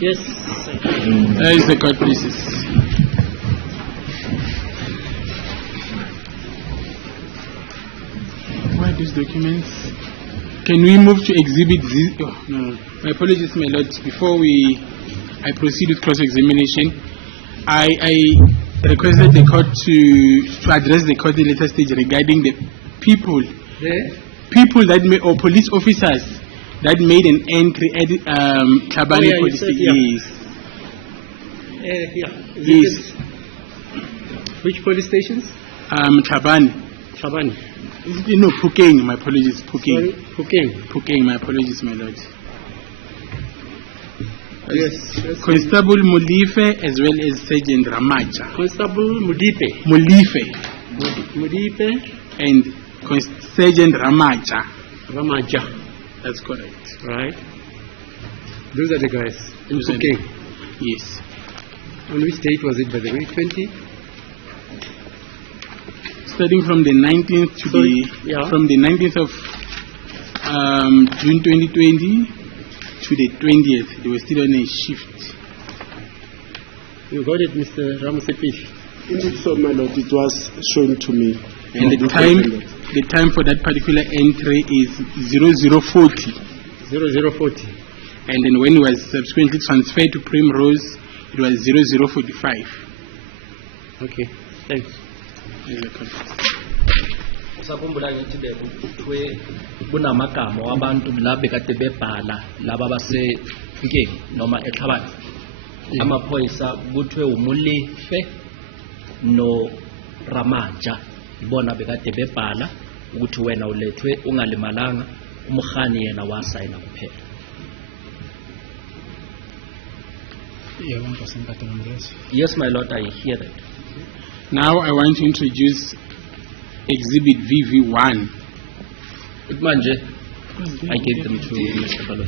Yes. There is the court places. Where are these documents? Can we move to exhibit Z? Oh, no. My apologies, my lord. Before I proceed with cross-examination, I requested the court to address the court at a later stage regarding the people that may, or police officers that made an entry at Tlhabane police station. Yes. Which police stations? Tlhabane. No, Phokeng, my apologies, Phokeng. Sorry? Phokeng, my apologies, my lord. Yes. Constable Mulife as well as Sergeant Ramaja. Constable Mulife. Mulife. And Sergeant Ramaja. That's correct. Right. Those are the guys. Okay. Yes. On which date was it, by the way? 20? Starting from the 19th to from the 19th of June 2020 to the 20th, they were still on a shift. You got it, Mr. Ramasepish? Indeed, so my lord, it was shown to me. And the time for that particular entry is 0040. 0040. And then when it was subsequently transferred to Primrose, it was 0045. Okay, thanks. Usakhumbula ngithi bekuthiwe kunamagama wabantu la bekade bebhala laba basenkeni noma eXhabane. Amaphoyisa kuthiwe uMulife no Ramaja ibona bekade bebhala ukuthi wena ulethwe ungalimalanga, umkhani yena wasayina kuphela. Yes, my lord, I hear that. Now I want to introduce exhibit VV1. Manje, I gave them to Mr. Balo.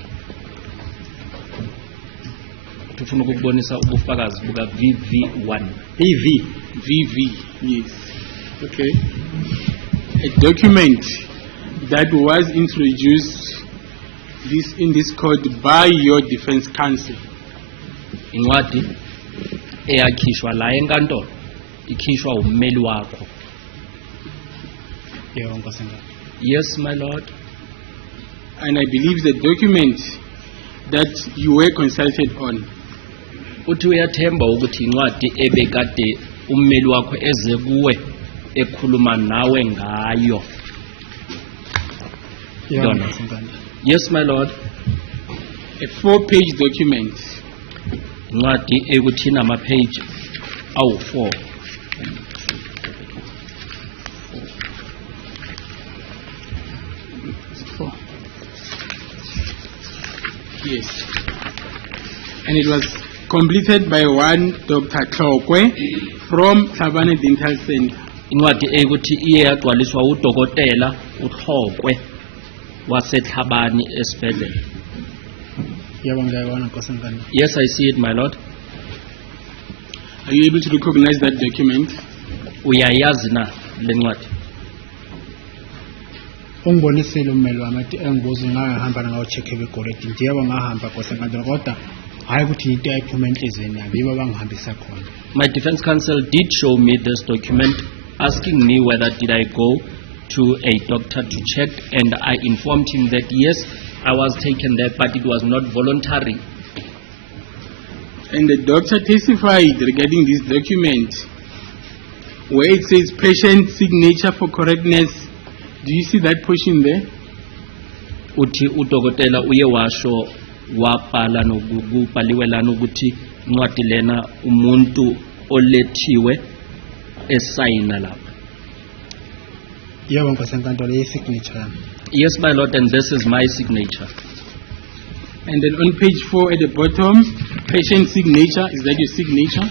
Tufuna ukubonisa ubufakazi buka VV1. VV, yes. Okay. A document that was introduced in this court by your defense counsel. Incwadi eyakhishwa la enkantolo ikhishwa ummeli wakho. Yes, my lord. And I believe the document that you were consulted on. Uthi uyathemba ukuthi incwadi ebekade ummeli wakho eze kuwe ekhuluma nawe ngayo. Yes, my lord. A 4-page document. Incwadi ekuthi nama page awu-4. Yes. And it was completed by one Dr. Tlokwe from Tlhabane Dental Center. Incwadi ekuthi iye yagcwaliswa udokotela uTlokwe waseTlhabane esibhedlela. Yes, I see it, my lord. Are you able to recognize that document? Uyayazi na le ncwadi? Ungibonisile ummeli wami athi engibuza ngahamba ngawo check ebegoleti njeba ngahamba kosenkantolo kodwa hayi ukuthi into ayiphuma enhlizweni yami yibo bangihambisa khona. My defense counsel did show me this document asking me whether did I go to a doctor to check, and I informed him that yes, I was taken there, but it was not voluntary. And the doctor testified regarding this document where it says patient signature for correctness. Do you see that portion there? Uthi udokotela uye washo wabhala nokubhaliwe lana ukuthi incwadi lena umuntu olethiwe esayina lapha. Yebo nkosenkantolo ye-signature yami. Yes, my lord, and this is my signature. And then on page 4 at the bottom, patient signature. Is that your signature?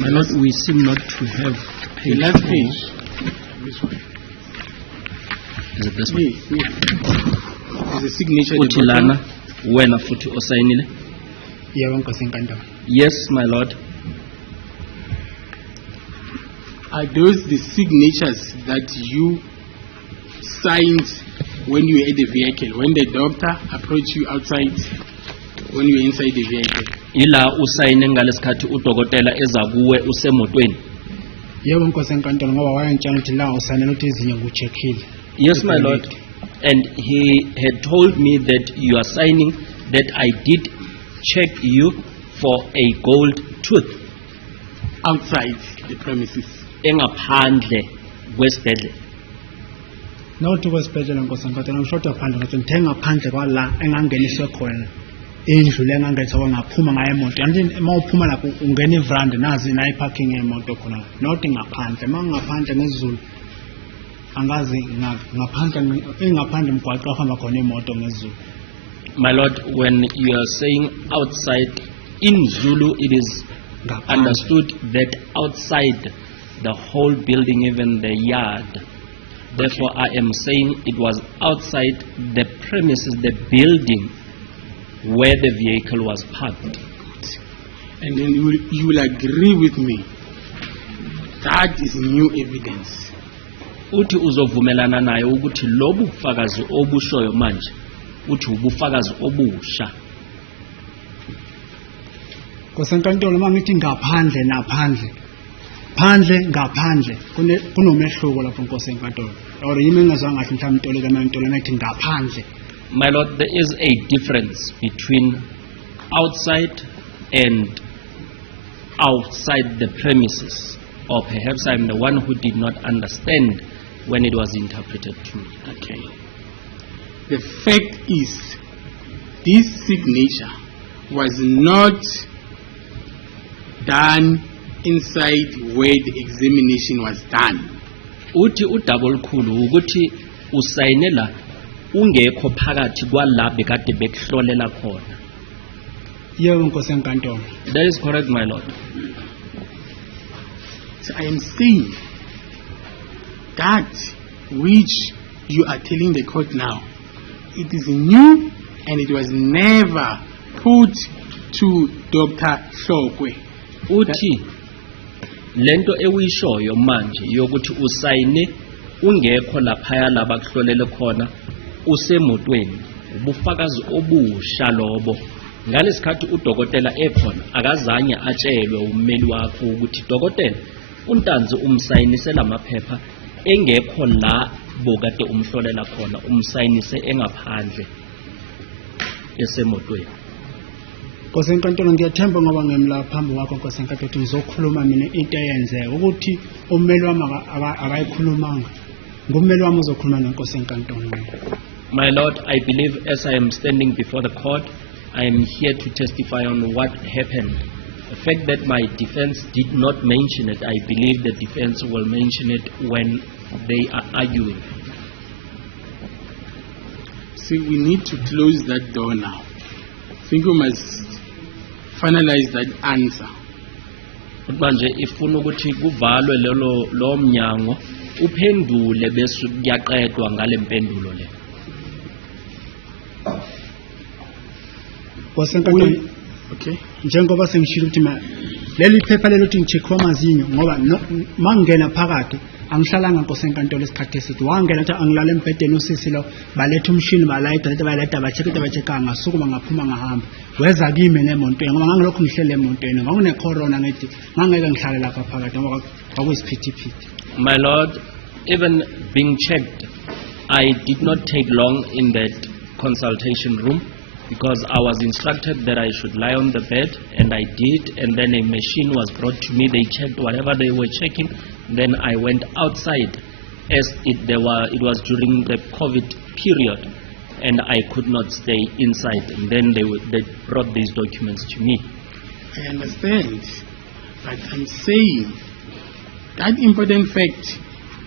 My lord, we seem not to have the last page. This one. Is it this one? Yes, yes. There's a signature at the Utilana, bottom. wena futhi osayinile. Yebo nkosenkantolo. Yes, my lord. Are those the signatures that you signed when you were at the vehicle, when the doctor approached you outside, when you were inside the vehicle? Ila usayine ngalesikhathi udokotela eza kuwe usemotweni. Yebo Nkosi enkantolo ngoba wayantshela ukuthi la usanele ukuthi izinye ngucheckile. Yes, my lord. And he had told me that you are signing that I did check you for a gold tooth. Outside the premises. Engaphandle kwesibhedlela. Not kwesibhedlela Nkosi enkantolo ngishoda phandle ngathi ngithe ngaphandle kwala engangeniswe khona. Indlu lengangethe wangaphuma ngaye emoto. Kanti mawuphuma lapho ungena ivranda nazi na iparking yemoto khona. Not ngaphandle, mangaphandle ngezulu. Angazi ngaphandle mgwaqo ahamba khona imoto ngezulu. My lord, when you are saying outside, in Zulu it is understood that outside the whole building, even the yard. Therefore, I am saying it was outside the premises, the building where the vehicle was parked. And then you will agree with me. That is new evidence. Uthi uzovumelana naye ukuthi lobu bufakazi obushoyo manje uthi ubufakazi obusha. Nkosi enkantolo mangithi ngaphandle naphandle. Phandle ngaphandle kunomehluko lapho Nkosi enkantolo. Or yimi engazwanga kahle mhlawumbe intolo kaMantolo ngathi ngaphandle. My lord, there is a difference between outside and outside the premises. Or perhaps I'm the one who did not understand when it was interpreted to me. Okay. The fact is, this signature was not done inside where the examination was done. Uthi udouble khulu ukuthi usayinela ungekho phakathi kwala bekade bekuhlolela khona. Yebo Nkosi enkantolo. That is correct, my lord. So I am saying that which you are telling the court now, it is new and it was never put to Dr. Hlokwe. Uthi lento ewuyishoyo manje yokuthi usayine ungekho laphaya labakuhlolele khona usemotweni ubufakazi obusha lobo. Ngalesikhathi udokotela ekhona akazanye atshelwe ummeli wakho ukuthi dokotela untanzi umsayinise lamaphepha engekho la bokade umhlolela khona umsayinise engaphandle esemotweni. Nkosi enkantolo ngiyathemba ngoba ngemla phambi kwakho Nkosi enkantolo ukuthi ngizokhuluma mina into eyenzeka ukuthi ummeli wami akayikhulumanga. Ngummeli wami uzokhuluma noNkosi enkantolo. My lord, I believe as I am standing before the court, I am here to testify on what happened. The fact that my defense did not mention it, I believe the defense will mention it when they are arguing. See, we need to close that door now. I think we must finalize that answer. Manje ifuna ukuthi kuvalwe lo mnyango uphendule bese kuyaqedwa ngale mpendulo le. Nkosi enkantolo. Okay. Njengoba sengishilo ukuthi leli phepha lelo ukuthi ngicheck amazinyo ngoba mangena phakathi angihlalanga Nkosi enkantolo isikhathi esithi wangena ukuthi angilala embhedeni usisi lo baletha umshini balayita bacheka ngasukuma ngaphuma ngahamba weza kimi nemontweni ngoba ngangilokho ngihlele emontweni ngakune corona ngithi ngangeke ngihlale lapha phakathi ngoba kwakuyisiphithiphithi. My lord, even being checked, I did not take long in that consultation room because I was instructed that I should lie on the bed, and I did, and then a machine was brought to me. They checked whatever they were checking. Then I went outside as it was during the COVID period, and I could not stay inside. And then they brought these documents to me. I understand, but I'm saying that important fact,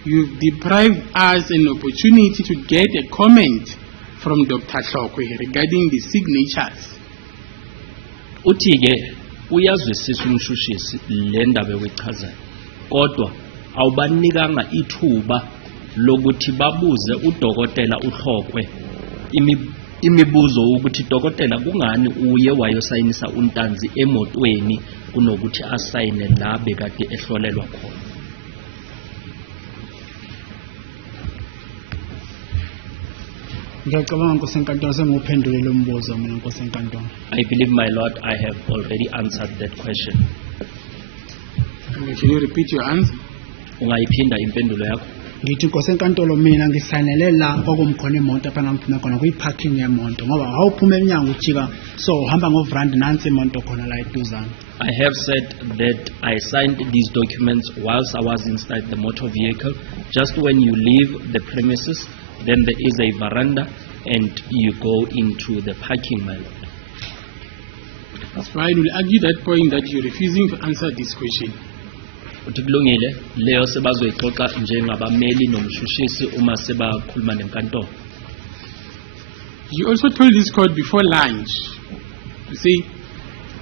you've deprived us an opportunity to get a comment from Dr. Hlokwe regarding the signatures. Uthi-ke uyazwisisa umshushisi le ndaba ewichazayo kodwa awubanikanga ithuba lokuthi babuze udokotela uHlokwe imibuzo ukuthi dokotela kungani uye wayosayinisa untanzi emotweni kunokuthi asayine la bekade ehlolelwa khona. Ngiyacabanga Nkosi enkantolo senguphendule lo mbuzo mina Nkosi enkantolo. I believe, my Lord, I have already answered that question. Can you repeat your answer? Ungayiphinda impendulo yakho? Ngithi Nkosi enkantolo mina ngisayinele la okumkhona imoto apha ngiphume khona kuyi-parking yemoto ngoba awuphuma eminyango ujika so uhamba ngovrand nansi imoto khona la eduzane. I have said that I signed these documents whilst I was inside the motor vehicle. Just when you leave the premises, then there is a veranda and you go into the parking, my Lord. That's fine. We'll argue that point that you're refusing to answer this question. Uthi kulungile leyo sebazoyixoxa njengabameli nomshushisi uma sebakhuluma nenkantolo. You also told this court before lunch, you say,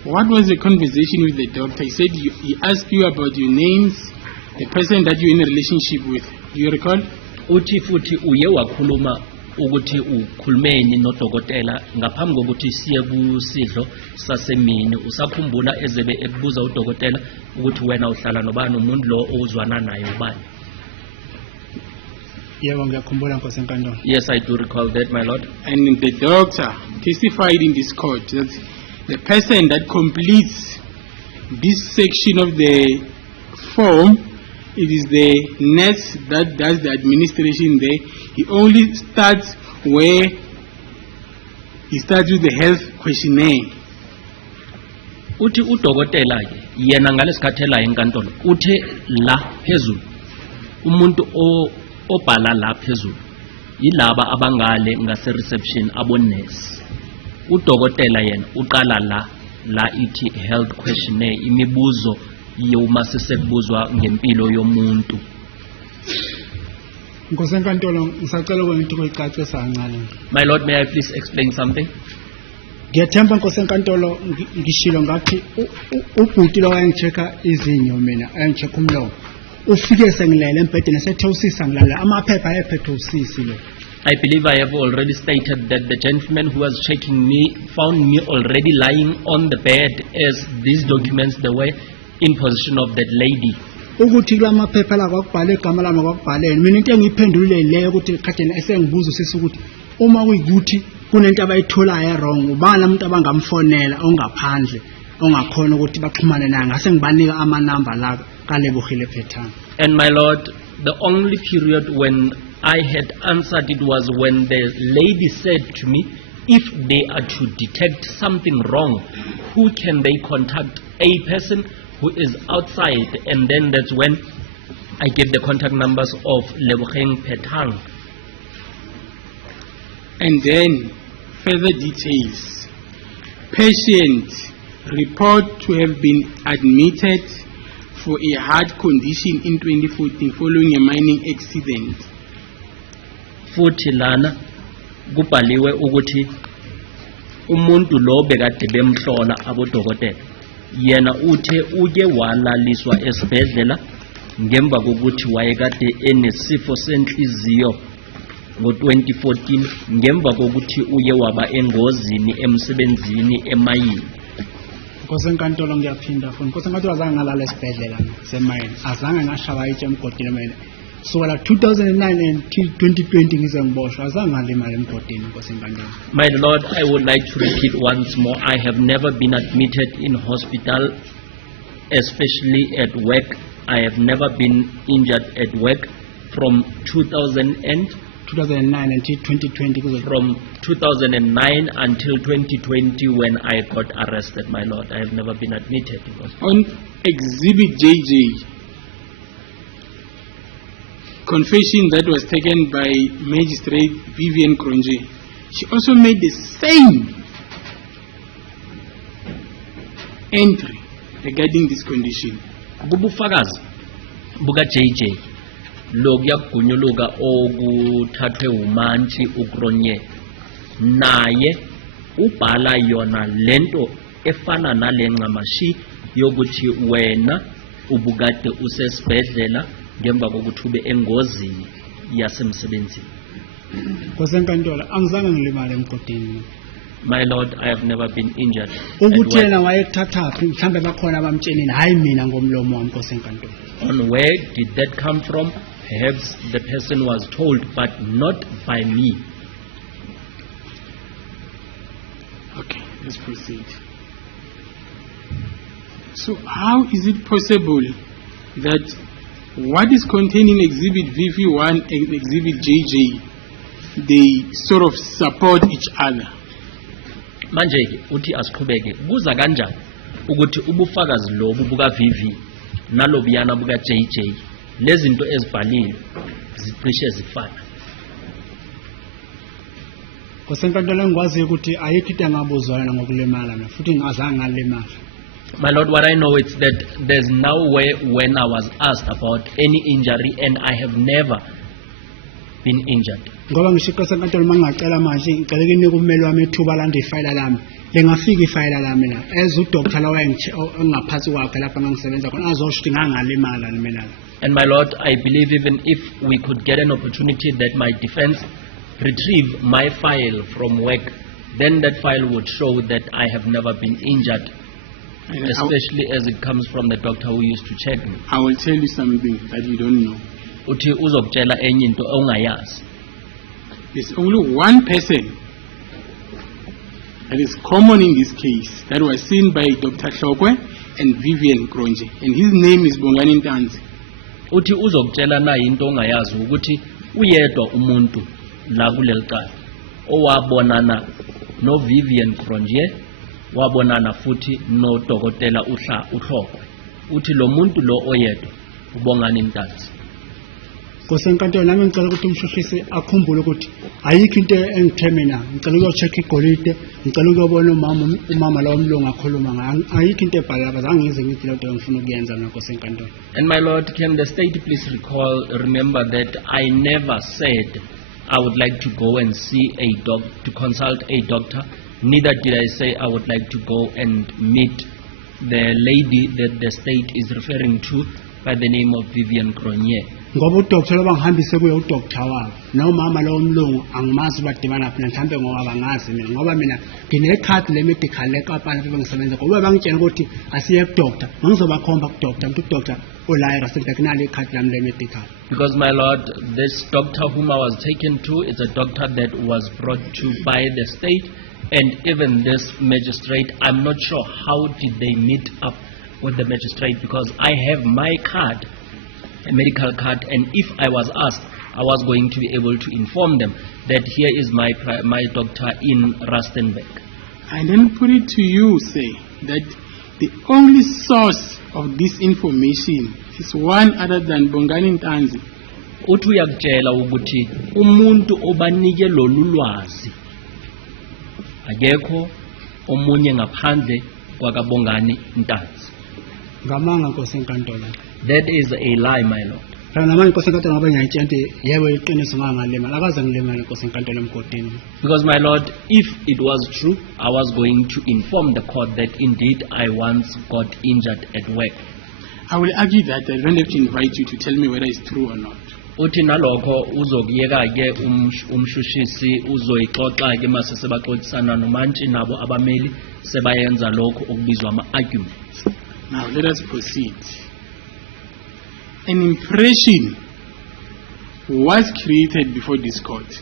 what was the conversation with the doctor? He said he asked you about your names, the person that you're in a relationship with. Do you recall? Uthi futhi uye wakhuluma ukuthi ukhulumeni nodokotela ngaphambi kokuthi siye kusidlo sasemini. Usakhumbula ezebe ekubuza udokotela ukuthi wena uhlala nobani umuntu lo ozwana naye ubani? Yebo ngiyakhumbula Nkosi enkantolo. Yes, I do recall that, my Lord. And the doctor testified in this court that the person that completes this section of the form, it is the nurse that does the administration there. He only starts where he starts with the health questionnaire. Uthi udokotela ke yena ngalesikhathela enkantolo uthe la phezulu umuntu obhala la phezulu yilaba abangale ngase reception abonesi. Udokotela yena uqala la ithi health questionnaire, imibuzo yoma sesekubuzwa ngempilo yomuntu. Nkosi enkantolo ngisacela ukwengithi kuyicacisa kancane. My Lord, may I please explain something? Ngiyathemba Nkosi enkantolo ngishilo ngathi ubhuti lo wayengichecka izinyo mina ayengichecka umlomo. Ufike sengilele embhedeni sethe usisa ngilala amaphepha ephethe usisi lo. I believe I have already stated that the gentleman who was checking me found me already lying on the bed as these documents they were in possession of that lady. Ukuthi kulamaphepha la kwakubhala igama lami kwakubhaleni mina into engiyiphendulile leyo ukuthi khatheni esengibuza usisi ukuthi uma kuyikuthi kunento abayitholayo wrong ubani umuntu abangamfonela ongaphandle ongakhona ukuthi baxhumane naye ngase ngibanika ama number la kalebohile phethana. And my Lord, the only period when I had answered it was when the lady said to me, if they are to detect something wrong, who can they contact? A person who is outside, and then that's when I get the contact numbers of Leboheng Petang. And then further details. Patient report to have been admitted for a heart condition in 2014 following a mining accident. Futhi lana kubhaliwe ukuthi umuntu lo bekade bemhlola abodokotela yena uthe uke walaliswa esibhedlela ngemva kokuthi wayekade enesifo senhliziyo ngo-2014 ngemva kokuthi uye waba engozini emsebenzini emayini. Nkosi enkantolo ngiyaphinda futhi Nkosi enkantolo azange ngalala esibhedlela semayini azange ngashaba itshe emgodini mina so la 2009 until 2020 ngize ngiboshwa azange ngalimala emgodini Nkosi enkantolo. My Lord, I would like to repeat once more, I have never been admitted in hospital, especially at work. I have never been injured at work from 2009 until 2020 from 2009 until 2020 when I got arrested, my Lord. I have never been admitted in hospital. On Exhibit JJ, confession that was taken by Magistrate Vivian Kronje, she also made the same entry regarding this condition. Kubufakazi buka JJ lokuyagunyuluka okuthathwe umantshi uKronje naye ubhala yona lento efana nalencamashi yokuthi wena ubukade usesibhedlela ngemva kokuthi ube engozini yasemsebenzini. Nkosi enkantolo angizange ngilimale emgodini. My Lord, I have never been injured. Ukuthi yena wayekuthathaphi mhlambe bakhona abamtshelini hayi mina ngomlomo wami Nkosi enkantolo. On where did that come from? Perhaps the person was told, but not by me. Let's proceed. So how is it possible that what is contained in Exhibit VV1 and Exhibit JJ, they sort of support each other? Manje ke uthi asiqhubeke buza kanjani ukuthi ubufakazi lobu buka VV nalobuyana buka JJ lezinto ezibhalile zicishe zifana. Kosenkantolo engikwaziyo ukuthi ayikho into engabuzwana ngokulimala mina futhi ngazange ngalimala. My Lord, what I know is that there's no way when I was asked about any injury and I have never been injured. Ngoba ngisho kosenkantolo mangacela manje ngicela ukunike ummeli wami ithuba landa ifayila lami. Lengafika ifayila lami la. Eza udoctor lawa engaphansi kwakhe lapha ngisebenza khona azosho ukuthi ngangalimala mina. And my Lord, I believe even if we could get an opportunity that my defense retrieve my file from work, then that file would show that I have never been injured, especially as it comes from the doctor who used to check me. I will tell you something that you don't know. Uthi uzokutshela enye into ongayazi. There's only one person that is common in this case that was seen by Dr. Hlokwe and Vivian Kronje, and his name is Bongani Ntanzi. Uthi uzokutshela na into ongayazi ukuthi uyedwa umuntu la kuleliqala owabonana no Vivian Kronje wabonana futhi no Dokotela Uhlokwe. Uthi lo muntu lo oyedwa uBongani Ntanzi. Kosenkantolo nami ngicela ukuthi umshushisi akhumbule ukuthi ayikho into engithe mina ngicela ukuyocheck igolide ngicela ukuyobona umama lo omlungu akhuluma ngayo ayikho into ebhala lapha zange ngize ngithi lento engifuna ukuyenza ngakho senkantolo. And my Lord, can the state please remember that I never said I would like to go and see to consult a doctor. Neither did I say I would like to go and meet the lady that the state is referring to by the name of Vivian Kronje. Ngoba udoctor lobangihambise kuye udoctor wabo nomama lo omlungu angimazi badibana phela mhlambe ngoba bangazi mina ngoba mina nginecard le medical lekapana bebe ngisebenza ngoba bangitshela ukuthi asiye kudoctor ngizobakhomba kudoctor umuntu udoctor olayira sekunale icard lami le medical. Because my Lord, this doctor whom I was taken to is a doctor that was brought to by the state, and even this magistrate, I'm not sure how did they meet up with the magistrate, because I have my card, a medical card, and if I was asked, I was going to be able to inform them that here is my doctor in Rustenburg. I then put it to you, say, that the only source of this information is one other than Bongani Ntanzi. Uthi uyakutshela ukuthi umuntu obanike lolu lwazi akekho omunye ngaphandle kwakaBongani Ntanzi. Ngamanga kosenkantolo. That is a lie, my Lord. Namanje kosenkantolo ngoba ngiyayitshela ukuthi yebo iqiniso ngangalimala akaze ngilimala kosenkantolo emgodini. Because my Lord, if it was true, I was going to inform the court that indeed I once got injured at work. I will argue that I don't have to invite you to tell me whether it's true or not. Uthi nalokho uzokuyeka ke umshushisi uzoyixoxa ke mase sebaxoxisana nomantshi nabo abameli sebayenza lokho okubizwa ama-arguments. Now let us proceed. An impression was created before this court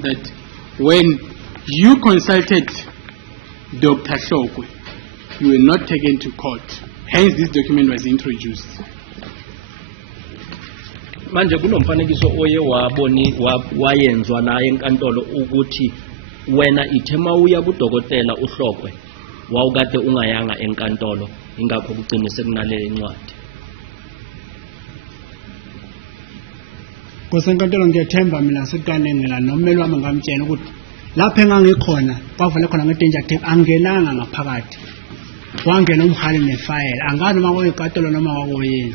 that when you consulted Dr. Hlokwe, you were not taken to court. Hence this document was introduced. Manje kunomfanekiso oye wayenzwa la enkantolo ukuthi wena ithema uya kuDokotela uHlokwe wawukade ungayanga enkantolo ingakho kuqinise kunale encwadi. Kosenkantolo ngiyethemba mina sikanene la nomeli wami ngamtshela ukuthi lapha engangikhona kwavale khona ngedanger tape angenanga ngaphakathi. Wangena umhali nefile angazi uma kwenkantolo noma kwakoyini.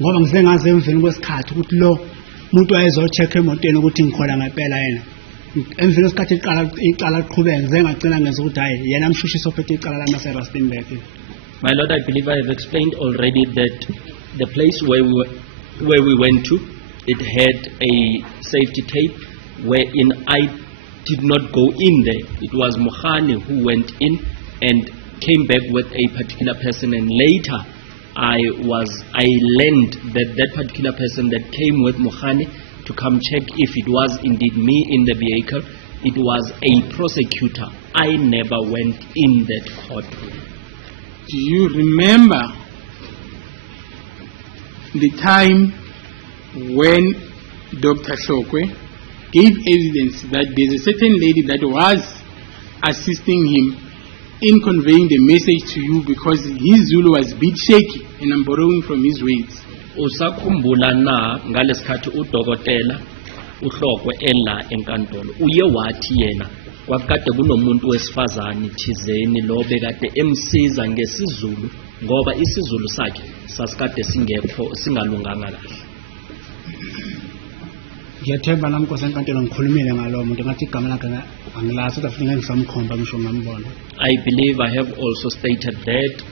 Ngoba ngizengaze emveni kwesikhathi ukuthi lo umuntu wayezocheck emotweni ukuthi ngikhona ngempela yena. Emveni kwesikhathi iqala liqhubeka ngizengagcina ngenza ukuthi hayi yena amshushisa ophethe iqala lami eRustenburg. My Lord, I believe I have explained already that the place where we went to, it had a safety tape wherein I did not go in there. It was Mohani who went in and came back with a particular person, and later I learned that that particular person that came with Mohani to come check if it was indeed me in the vehicle, it was a prosecutor. I never went in that courtroom. Do you remember the time when Dr. Shokwe gave evidence that there's a certain lady that was assisting him in conveying the message to you because his Zulu was a bit shaky, and I'm borrowing from his words? Usakhumbula na ngalesikhathi udokotela uhlokwe ela enkantolo uye wathi yena kwakade kunomuntu wesifazane thizeni lo bekade emsiza ngesizulu ngoba isizulu sakhe sasikade singekho singalunganga kahle. Ngiyathemba nami Nkosi enkantolo ngikhulumile ngalo muntu ngathi igama lakhe angilazi kodwa futhi ngeke ngisamkhomba ngisho ngambona. I believe I have also stated that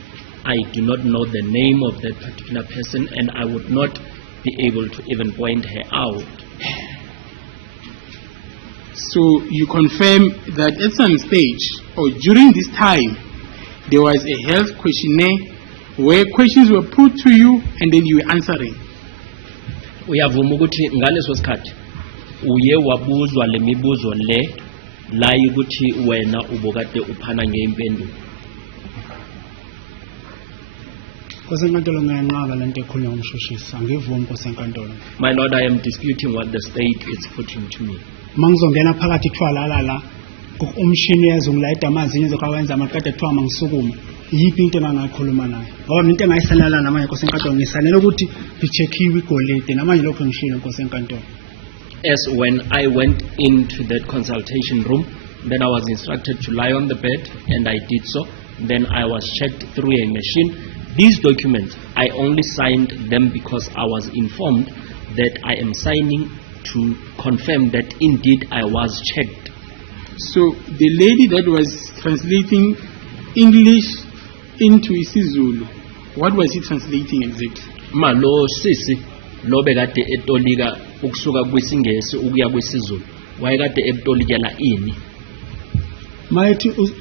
I do not know the name of that particular person and I would not be able to even point her out. So you confirm that at some stage or during this time there was a health questionnaire where questions were put to you and then you were answering. Uyavuma ukuthi ngaleso sikhathi uye wabuzwa lemibuzo le la ukuthi wena ubokade uphana ngeimpendulo. Nkosi enkantolo ngiyanqaba lento ekhulunywa ngumshushisi angivumi Nkosi enkantolo. My Lord, I am disputing what the state is putting to me. Mangizongena phakathi kuthiwa la umshini yezongilayida amanzi ngizokawenza amaqede kuthiwa mangisukuma yipi into engangakhuluma nayo ngoba into engayisalela namanje Nkosi enkantolo ngisalela ukuthi ngichelkiwe igolide namanje lokho ngishilo Nkosi enkantolo. As when I went into that consultation room, then I was instructed to lie on the bed and I did so. Then I was checked through a machine. These documents, I only signed them because I was informed that I am signing to confirm that indeed I was checked. So the lady that was translating English into isiZulu, what was he translating exactly? Ma lo sisi lo bekade etolika ukusuka kwisingesi ukuya kwisizulu wayekade ekutolikela ini?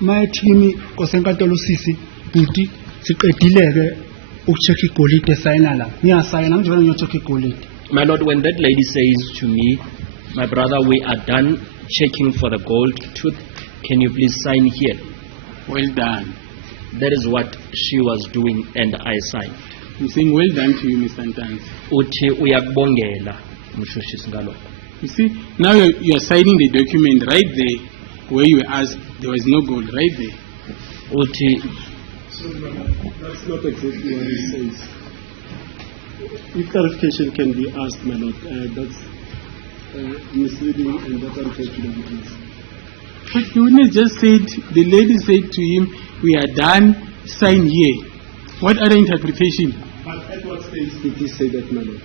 Mayithini Nkosi enkantolo usisi buti siqedileke ukucheck igolide sayina la ngiyasayina ngijona ngiyocheck igolide. My Lord, when that lady says to me, my brother, we are done checking for the gold tooth, can you please sign here? Well done. That is what she was doing and I signed. I'm saying well done to you, Mr. Ntanzi. Uthi uyakubongela mshushisi ngalokho. You see, now you're signing the document right there where you were asked there was no gold, right there. Uthi So that's not exactly what it says. If clarification can be asked, my lord, that's misleading and that unfaithful evidence. But the witness just said, the lady said to him, we are done, sign here. What other interpretation? But at what stage did he say that, my lord?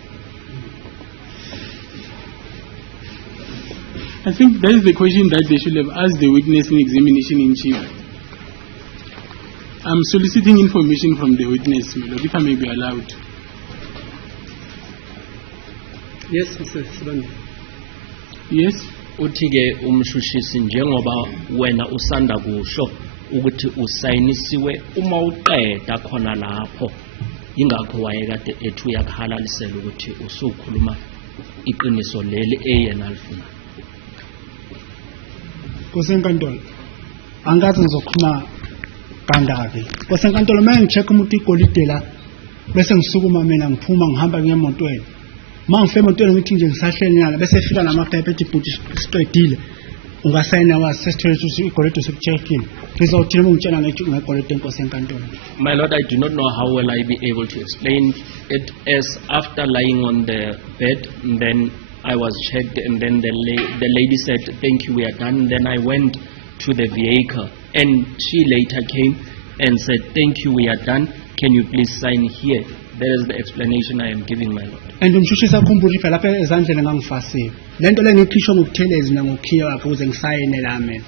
I think that is the question that they should have asked the witness in examination in chief. I'm soliciting information from the witness, my lord, if I may be allowed. Yes, Mr. Sibani. yes, uthi ke umshushisi njengoba wena usanda kusho ukuthi usayinisiwe uma uqeda khona lapho ingakho wayekade ethu yakhalalisela ukuthi usukhuluma iqiniso leli eyena alifuna. Kusenkantolo angathi ngizokhuluma kangaki kusenkantolo manje ngicheck umuntu igolide la bese ngisukuma mina ngiphuma ngihamba ngemotweni mangifike emotweni ngithi nje ngisahleli nyala bese efika namaphepha ethi bhuti siqedile ungasayina wasesithole ukuthi igolide sekucheckile ngizothina ngitshela ngegolide enkosi enkantolo. My Lord, I do not know how will I be able to explain it, as after lying on the bed, and then I was checked, and then the lady said, thank you, we are done. Then I went to the vehicle, and she later came and said, thank you, we are done. Can you please sign here? That is the explanation I am giving, my Lord. And umshushisa khumbula ifa lapha ezandleni ngangifasile lento le ngikhisho ngokuthelezi nangokhiya wakhe ukuze ngisayine la mina.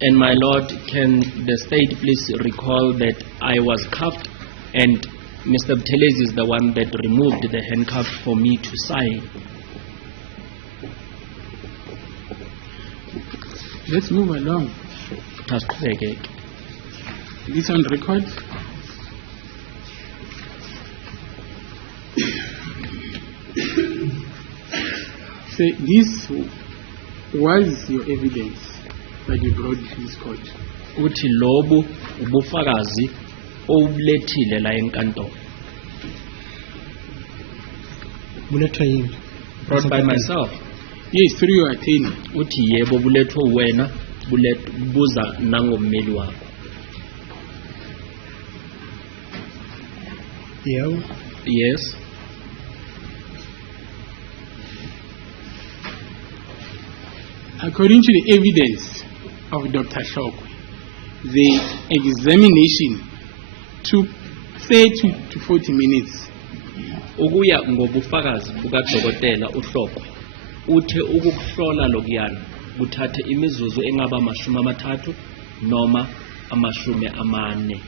And my Lord, can the state please recall that I was cuffed and Mr. Buthelezi is the one that removed the handcuff for me to sign. Let's move along. This on record. Say this was your evidence. that you brought to this court. Uthi lobu ubufakazi obulethile la enkantolo. bulethwe yini? Brought by myself. Yes, through your attorney. Uthi yebo bulethwe wena buza nangommeli wakho. Yebo. Yes. According to the evidence of Dr. Rhoqo, the examination took 30 to 40 minutes. Ukuya ngobufakazi bukadokotela uHloqo uthe ukukuhlola lokuyana kuthathe imizuzu engaba 30 noma 40.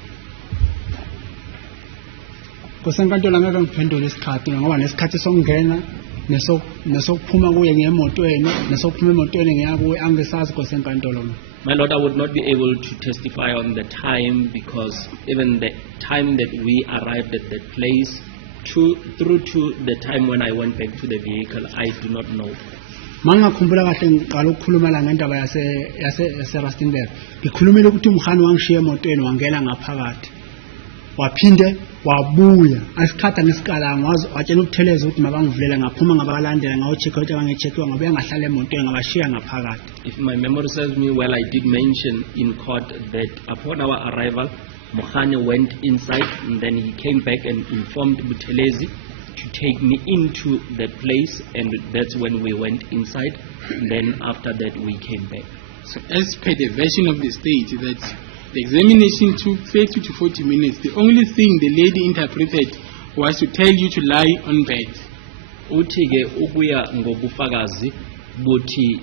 Kusenkantolo ngeke ngiphendule isikhathi ngoba nesikhathi sokungena nesokuphuma kuye ngemotweni nesokuphuma emotweni ngiya kuye angisazi kusenkantolo. My Lord, I would not be able to testify on the time because even the time that we arrived at that place through to the time when I went back to the vehicle, I do not know. Mangakhumbula kahle ngiqala ukukhuluma la ngendaba yase Rustenburg. Ngikhulumile ukuthi umkhani wangishiya emotweni wangena ngaphakathi. Waphinde wabuya asikhatha ngesikala ngazo watshela ukutheleza ukuthi mabangivulela ngaphuma ngabalandela ngawo check out abangechekiwa ngabe ngahlala emotweni ngabashiya ngaphakathi. If my memory serves me well, I did mention in court that upon our arrival, Mukhane went inside and then he came back and informed Buthelezi to take me into the place, and that's when we went inside. And then after that we came back. So as per the version of the state that the examination took 30 to 40 minutes, the only thing the lady interpreted was to tell you to lie on bed. Uthi ke ukuya ngobufakazi buthi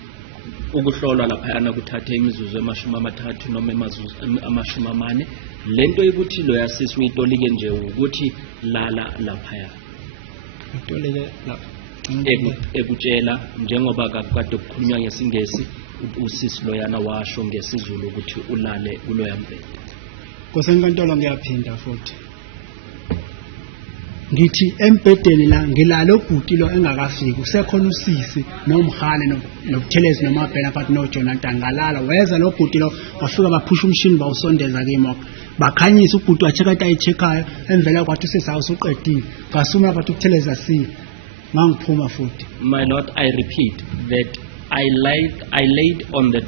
ukuhlolwa laphayana kuthathe imizuzu 30 noma imizuzu 40. Lento ikuthi lo yasisi uyitolike nje ukuthi lala laphaya. Utolike la. Ekutshela njengoba kade kukhulunywa ngesingesi usisi loyana washo ngesizulu ukuthi ulale kuloya mbhede. Kusenkantolo ngiyaphinda futhi. Ngithi embhedeni la ngilala obhuti lo engakafiki usekhona usisi nomhane nobuthelezi nomabhena phakathi noJonathan ngalala weza lo bhuti lo wafika baphusha umshini bawusondeza kimo bakhanyisa ubhuti wacheka into ayichekayo emvela kwathi usesa usuqedile ngasuma bathi ukutheleza si ngangiphuma futhi. My Lord, I repeat that I laid on the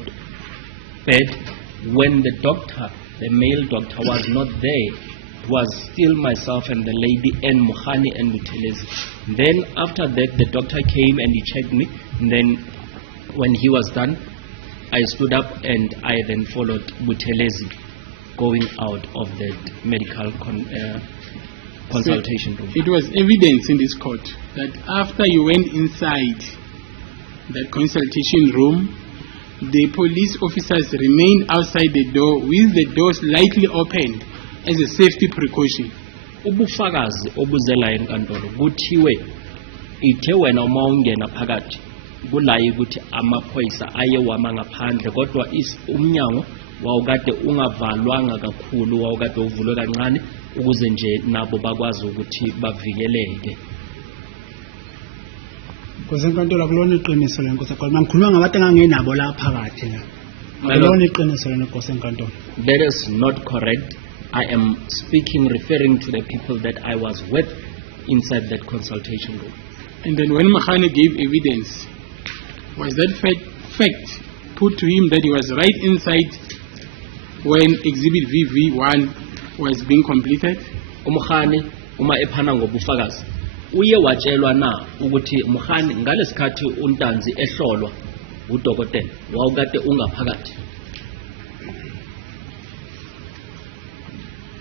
bed when the doctor, the male doctor, was not there. It was still myself and the lady and Mukhani and Buthelezi. Then after that, the doctor came and he checked me. And then when he was done, I stood up and I then followed Buthelezi going out of that medical consultation room. It was evidence in this court that after you went inside that consultation room, the police officers remained outside the door with the door slightly opened as a safety precaution. Ubufakazi obuzela enkantolo kuthiwe ithe wena uma ungena phakathi kulayi ukuthi amaphoyisa aye wama ngaphandle kodwa umnyango wawukade ungavalwanga kakhulu wawukade uvulwe kancane ukuze nje nabo bakwazi ukuthi bavikeleke. Kusenkantolo kulona iqiniso lenkosi enkantolo ngikhuluma ngabantu engangenabo la phakathi la. Kulona iqiniso lenkosi enkantolo. That is not correct. I am speaking referring to the people that I was with inside that consultation room. And then when Mukhane gave evidence, was that fact put to him that he was right inside when exhibit VV1 was being completed? Mukhane uma ephana ngobufakazi uye watshelwa na ukuthi Mukhane ngalesikhathi untanzi ehlolwa udokotela wawukade ungaphakathi?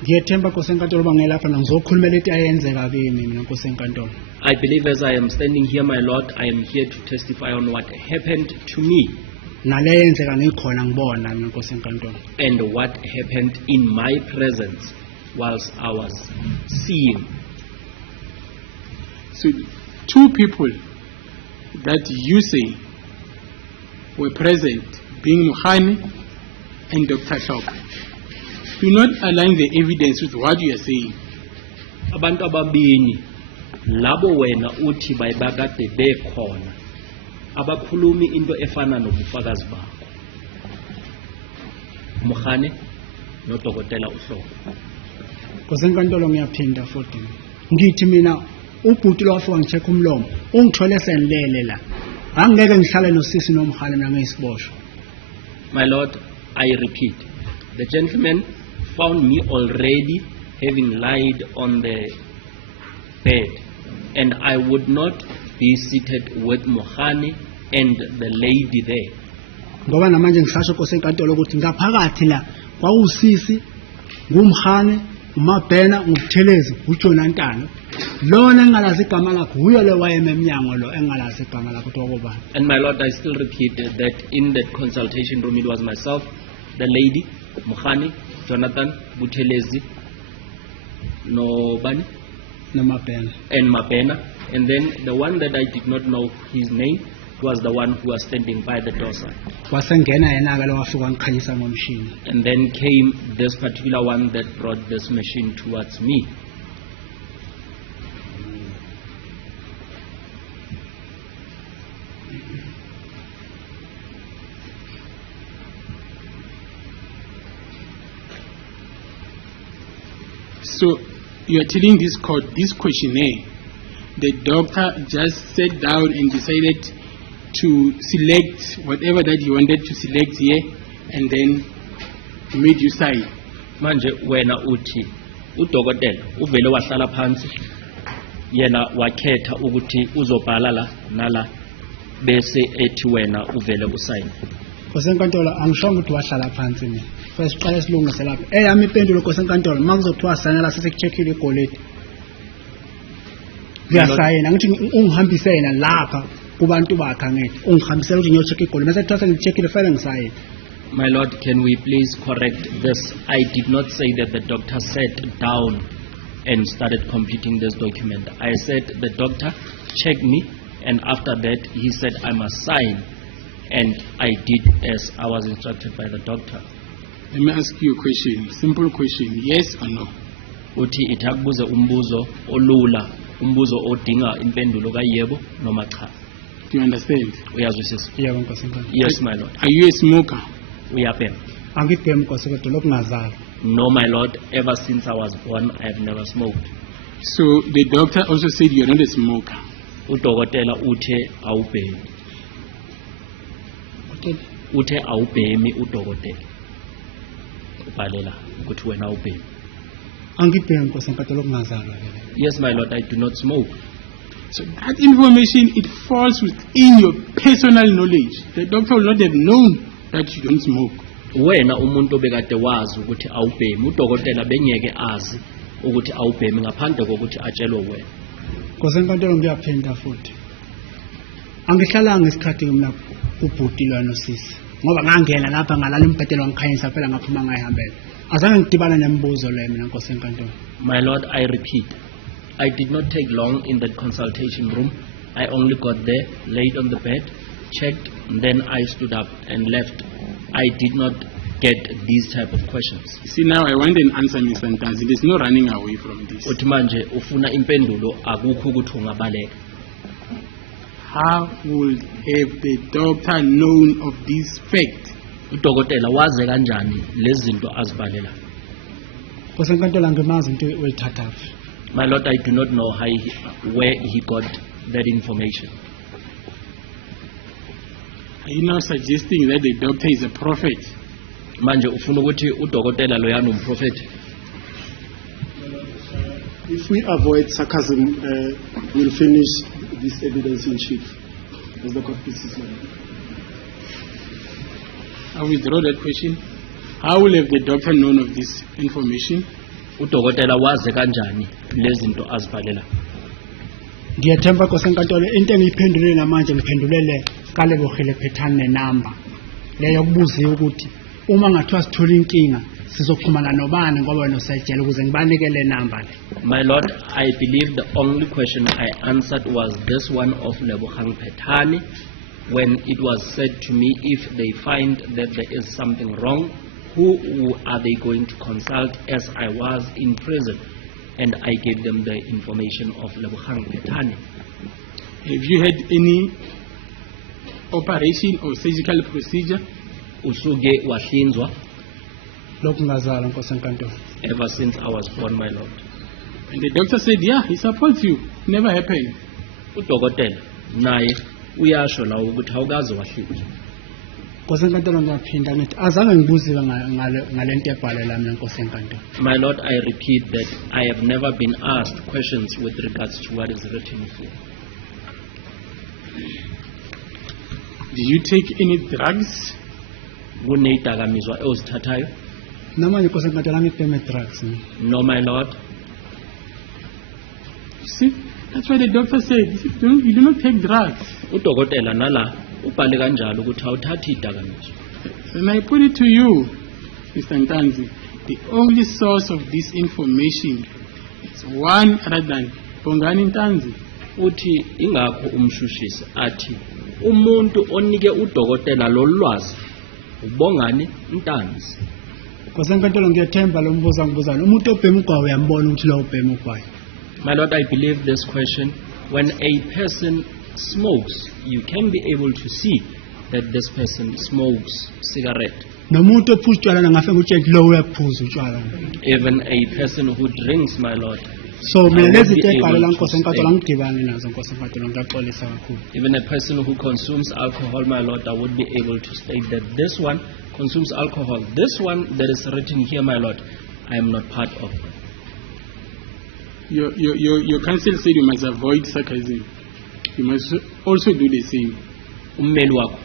Ngiyethemba kusenkantolo bangelapha ngizokhuluma leti ayenzeka kimi mina kusenkantolo. I believe as I am standing here, my Lord, I am here to testify on what happened to me. Naleyenzeka ngikhona ngibona mina kusenkantolo. And what happened in my presence whilst I was seeing. So 2 people that you say were present, being Mukhane and Dr. Rhoqo, do not align the evidence with what you are saying. Abantu ababini labo wena uthi bayibakade bekhona abakhulumi into efana nobufakazi bakho. Mokhane nodokotela uHlobo. Kosenkantolo ngiyaphinda futhi. Ngithi mina ubhuti lo wafika ngicheck umlomo, ungithole senilele la. Angeke ngihlale nosisi nomhane mina ngiyisiboshwa. My Lord, I repeat, the gentleman found me already having lied on the bed, and I would not be seated with Mokhane and the lady there. Ngoba namanje ngisasho kosenkantolo ukuthi ngaphakathi la kwawusisi ngumhane uMabhena ngubuthelezi uJonathan lona engalazi igama lakho uyo le wayeme eminyango lo engalazi igama lakho okubani. And my Lord, I still repeat that in that consultation room it was myself, the lady, Mokhane, Jonathan, Buthelezi, Nobani, noMabhena. and Mabena. And then the one that I did not know his name was the one who was standing by the door side. Wasengena yena ke lo wafika ngikhanyisa ngomshini. And then came this particular one that brought this machine towards me. So you are telling this court, this questionnaire, the doctor just sat down and decided to select whatever that he wanted to select here and then made you sign. Manje wena uthi udokotela uvele wahlala phansi yena wakhetha ukuthi uzobhala la nala bese ethi wena uvele usayine. Kosenkantolo angishongo ukuthi wahlala phansi mina. First qala silungise lapha. Eyami impendulo kosenkantolo makuzothiwa sayina la sesicheckile igoleti. Ngiyasayina ngithi ungihambise yena lapha kubantu bakhe ngithi ungihambisela ukuthi ngiyocheck igoleti mase kuthiwa sengicheckile fanele ngisayine. My Lord, can we please correct this? I did not say that the doctor sat down and started completing this document. I said the doctor checked me, and after that he said I must sign, and I did as I was instructed by the doctor. Let me ask you a question, simple question, yes or no? Uthi ithakubuze umbuzo olula, umbuzo odinga impendulo kayebo noma cha. Do you understand? Uyazwisisa? Yebo nkosenkantolo. Yes, my Lord. Are you a smoker? Uyabhema? Angibhemi nkosenkantolo lokungazali. No, my Lord. Ever since I was born, I have never smoked. So the doctor also said you are not a smoker. Udokotela uthe awubhemi. Uthe awubhemi udokotela. Ubhalela ukuthi wena awubhemi. Angibhemi nkosenkantolo lokungazali vele. Yes, my Lord, I do not smoke. So that information, it falls within your personal knowledge. The doctor will not have known that you don't smoke. Wena umuntu obekade wazi ukuthi awubhemi, udokotela bengeke azi ukuthi awubhemi ngaphandle kokuthi atshelwe wena. Nkosenkantolo ngiyaphinda futhi. Angihlalanga isikhathi mina ubhuti lo nosisi. Ngoba ngangena lapha ngalala impetelo ngikhanyisa phela ngaphuma ngayihambela. Azange ngidibana nembuzo le mina nkosenkantolo. My Lord, I repeat, I did not take long in that consultation room. I only got there, laid on the bed, checked, and then I stood up and left. I did not get these type of questions. See, now I want an answer, Mr. Ntanzi. There's no running away from this. Uthi manje ufuna impendulo akukho ukuthi ungabaleka. How would have the doctor known of this fact? Udokotela waze kanjani lezinto azibalela? Nkosenkantolo ngimazi into oyithathayo. My Lord, I do not know where he got that information. Are you now suggesting that the doctor is a prophet? Manje ufuna ukuthi udokotela loyana umprofeti? If we avoid sarcasm, we'll finish this evidence in chief. As the court pleases. I withdraw that question. How will have the doctor known of this information? Udokotela waze kanjani lezinto azibhalela? Ngiyethemba nkosenkantolo into engiyiphendulile namanje ngiphendulele kale bohile phethane nenamba. Leyo kubuziwe ukuthi uma ngathiwa sithola inkinga sizoxhumana nobani ngoba wena usayitshela ukuze ngibanikele namba le. My Lord, I believe the only question I answered was this one of Lebogang Phethane, when it was said to me if they find that there is something wrong, who are they going to consult, as I was in prison? And I gave them the information of Lebogang Phethane. Have you had any operation or surgical procedure? Usuke wahlinzwa lokungazalwa Nkosi enkantolo. ever since I was born, my Lord. And the doctor said, yeah, he supports you. Never happened. Udokotela naye uyasho la ukuthi awukaze wahlika. Nkosi enkantolo ngiyaphinda ngithi azange ngibuziwe ngalento ebhalwe mina Nkosi enkantolo. My Lord, I repeat that I have never been asked questions with regards to what is written here. Did you take any drugs? Kuneyidakamizwa ozithathayo? Namanje Nkosi enkantolo angibheme drugs. No, my Lord. See, that's why the doctor said, you do not take drugs. Udokotela nala ubhale kanjalo ukuthi awuthathi idakamizwa. And I put it to you, Mr. Ntanzi, the only source of this information is one other than Bongani Ntanzi. Uthi ingakho umshushisi athi umuntu onike udokotela lolwazi ubongani Ntanzi. Nkosi enkantolo ngiyethemba lo mbuzo ngibuzayo. Umuntu obhema ugwayi uyambona ukuthi lo ubhema ugwayi. My Lord, I believe this question. When a person smokes, you can be able to see that this person smokes cigarette. Nomuntu ophuza utshwala ngafeka utshela lo uyaphuza utshwala. Even a person who drinks, my Lord. So mina I lezi would be zinto ebhalwe la able to Nkosi enkantolo state. angidibani nazo Nkosi enkantolo ngiyaxolisa kakhulu. Even a person who consumes alcohol, my Lord, I would be able to state that this one consumes alcohol. This one that is written here, my Lord, I am not part of. Your counsel said you must avoid sarcasm. You must also do the same. Ummeli wakho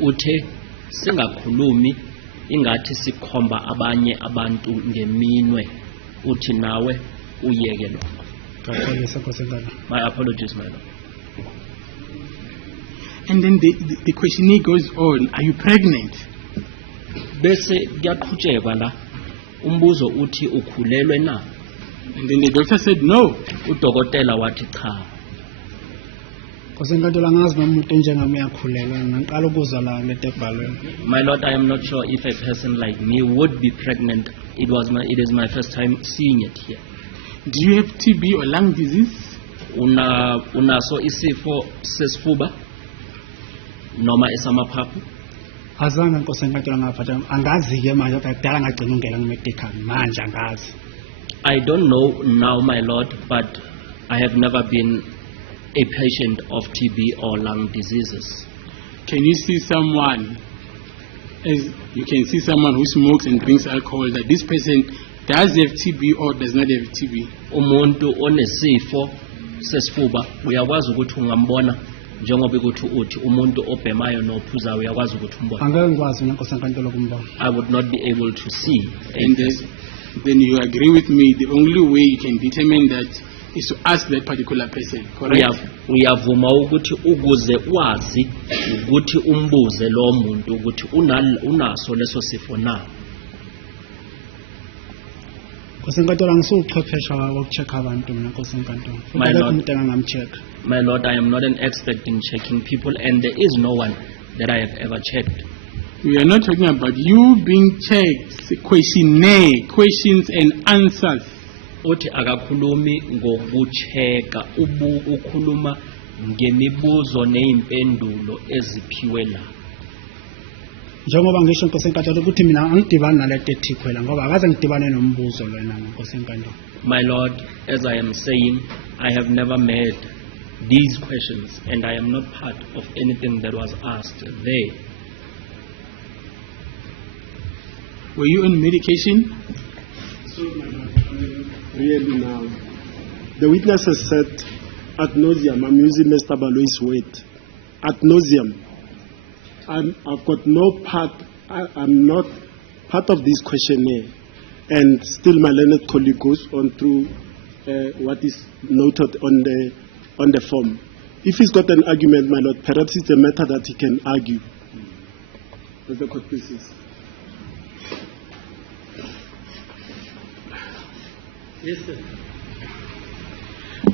uthe singakhulumi ingathi sikhomba abanye abantu ngeminwe, uthi nawe uyeke lokho. Ngiyaxolisa Nkosi enkantolo. My apologies, my Lord. And then the questionnaire goes on, are you pregnant? Bese kuyaqhutshekwa la umbuzo uthi ukhulelwe na? And then the doctor said no. Udokotela wathi cha. Nkosi enkantolo angazi noma umuntu enjengami uyakhulelwa ngiqala ukuzwa la lento ebhalwe. My Lord, I am not sure if a person like me would be pregnant. It is my first time seeing it here. Do you have TB or lung disease? Unaso isifo sesifuba noma esamaphaphu? Azange Nkosi enkantolo ngaphatha angazi ke manje akudala ngagcina ungena kumedical manje angazi. I don't know now, my Lord, but I have never been a patient of TB or lung diseases. Can you see someone, as you can see someone who smokes and drinks alcohol, that this person does have TB or does not have TB? Umuntu onesifo sesifuba uyakwazi ukuthi ungambona njengoba ukuthi uthi umuntu obhemayo nophuzayo uyakwazi ukuthi umbone. Angeke ngikwazi Nkosi enkantolo kumbona. I would not be able to see. And then you agree with me, the only way you can determine that is to ask that particular person, correct? Uyavuma ukuthi ukuze wazi ukuthi umbuze lo muntu ukuthi unaso leso sifo na. Nkosi enkantolo angisuchwephesha wokucheck abantu mina Nkosi enkantolo. My Lord. Umuntu engangamcheck. My Lord, I am not an expert in checking people, and there is no one that I have ever checked. We are not talking about you being checked, questionnaire, questions and answers. Uthi akakhulumi ngokucheka, ukhuluma ngemibuzo neimpendulo eziphiwe la. Njengoba ngisho Nkosi enkantolo ukuthi mina angidibani nalento ethikhwela ngoba akaze ngidibane nombuzo lona Nkosi enkantolo. My Lord, as I am saying, I have never met these questions, and I am not part of anything that was asked there. Were you on medication? So, really now, the witness has said ad nauseum. I'm using Mr. Baloi's word. Ad nauseum. I've got no part. I'm not part of this questionnaire, and still my learned colleague goes on through what is noted on the form. If he's got an argument, my lord, perhaps it's a matter that he can argue. As the court pleases. Yes, sir.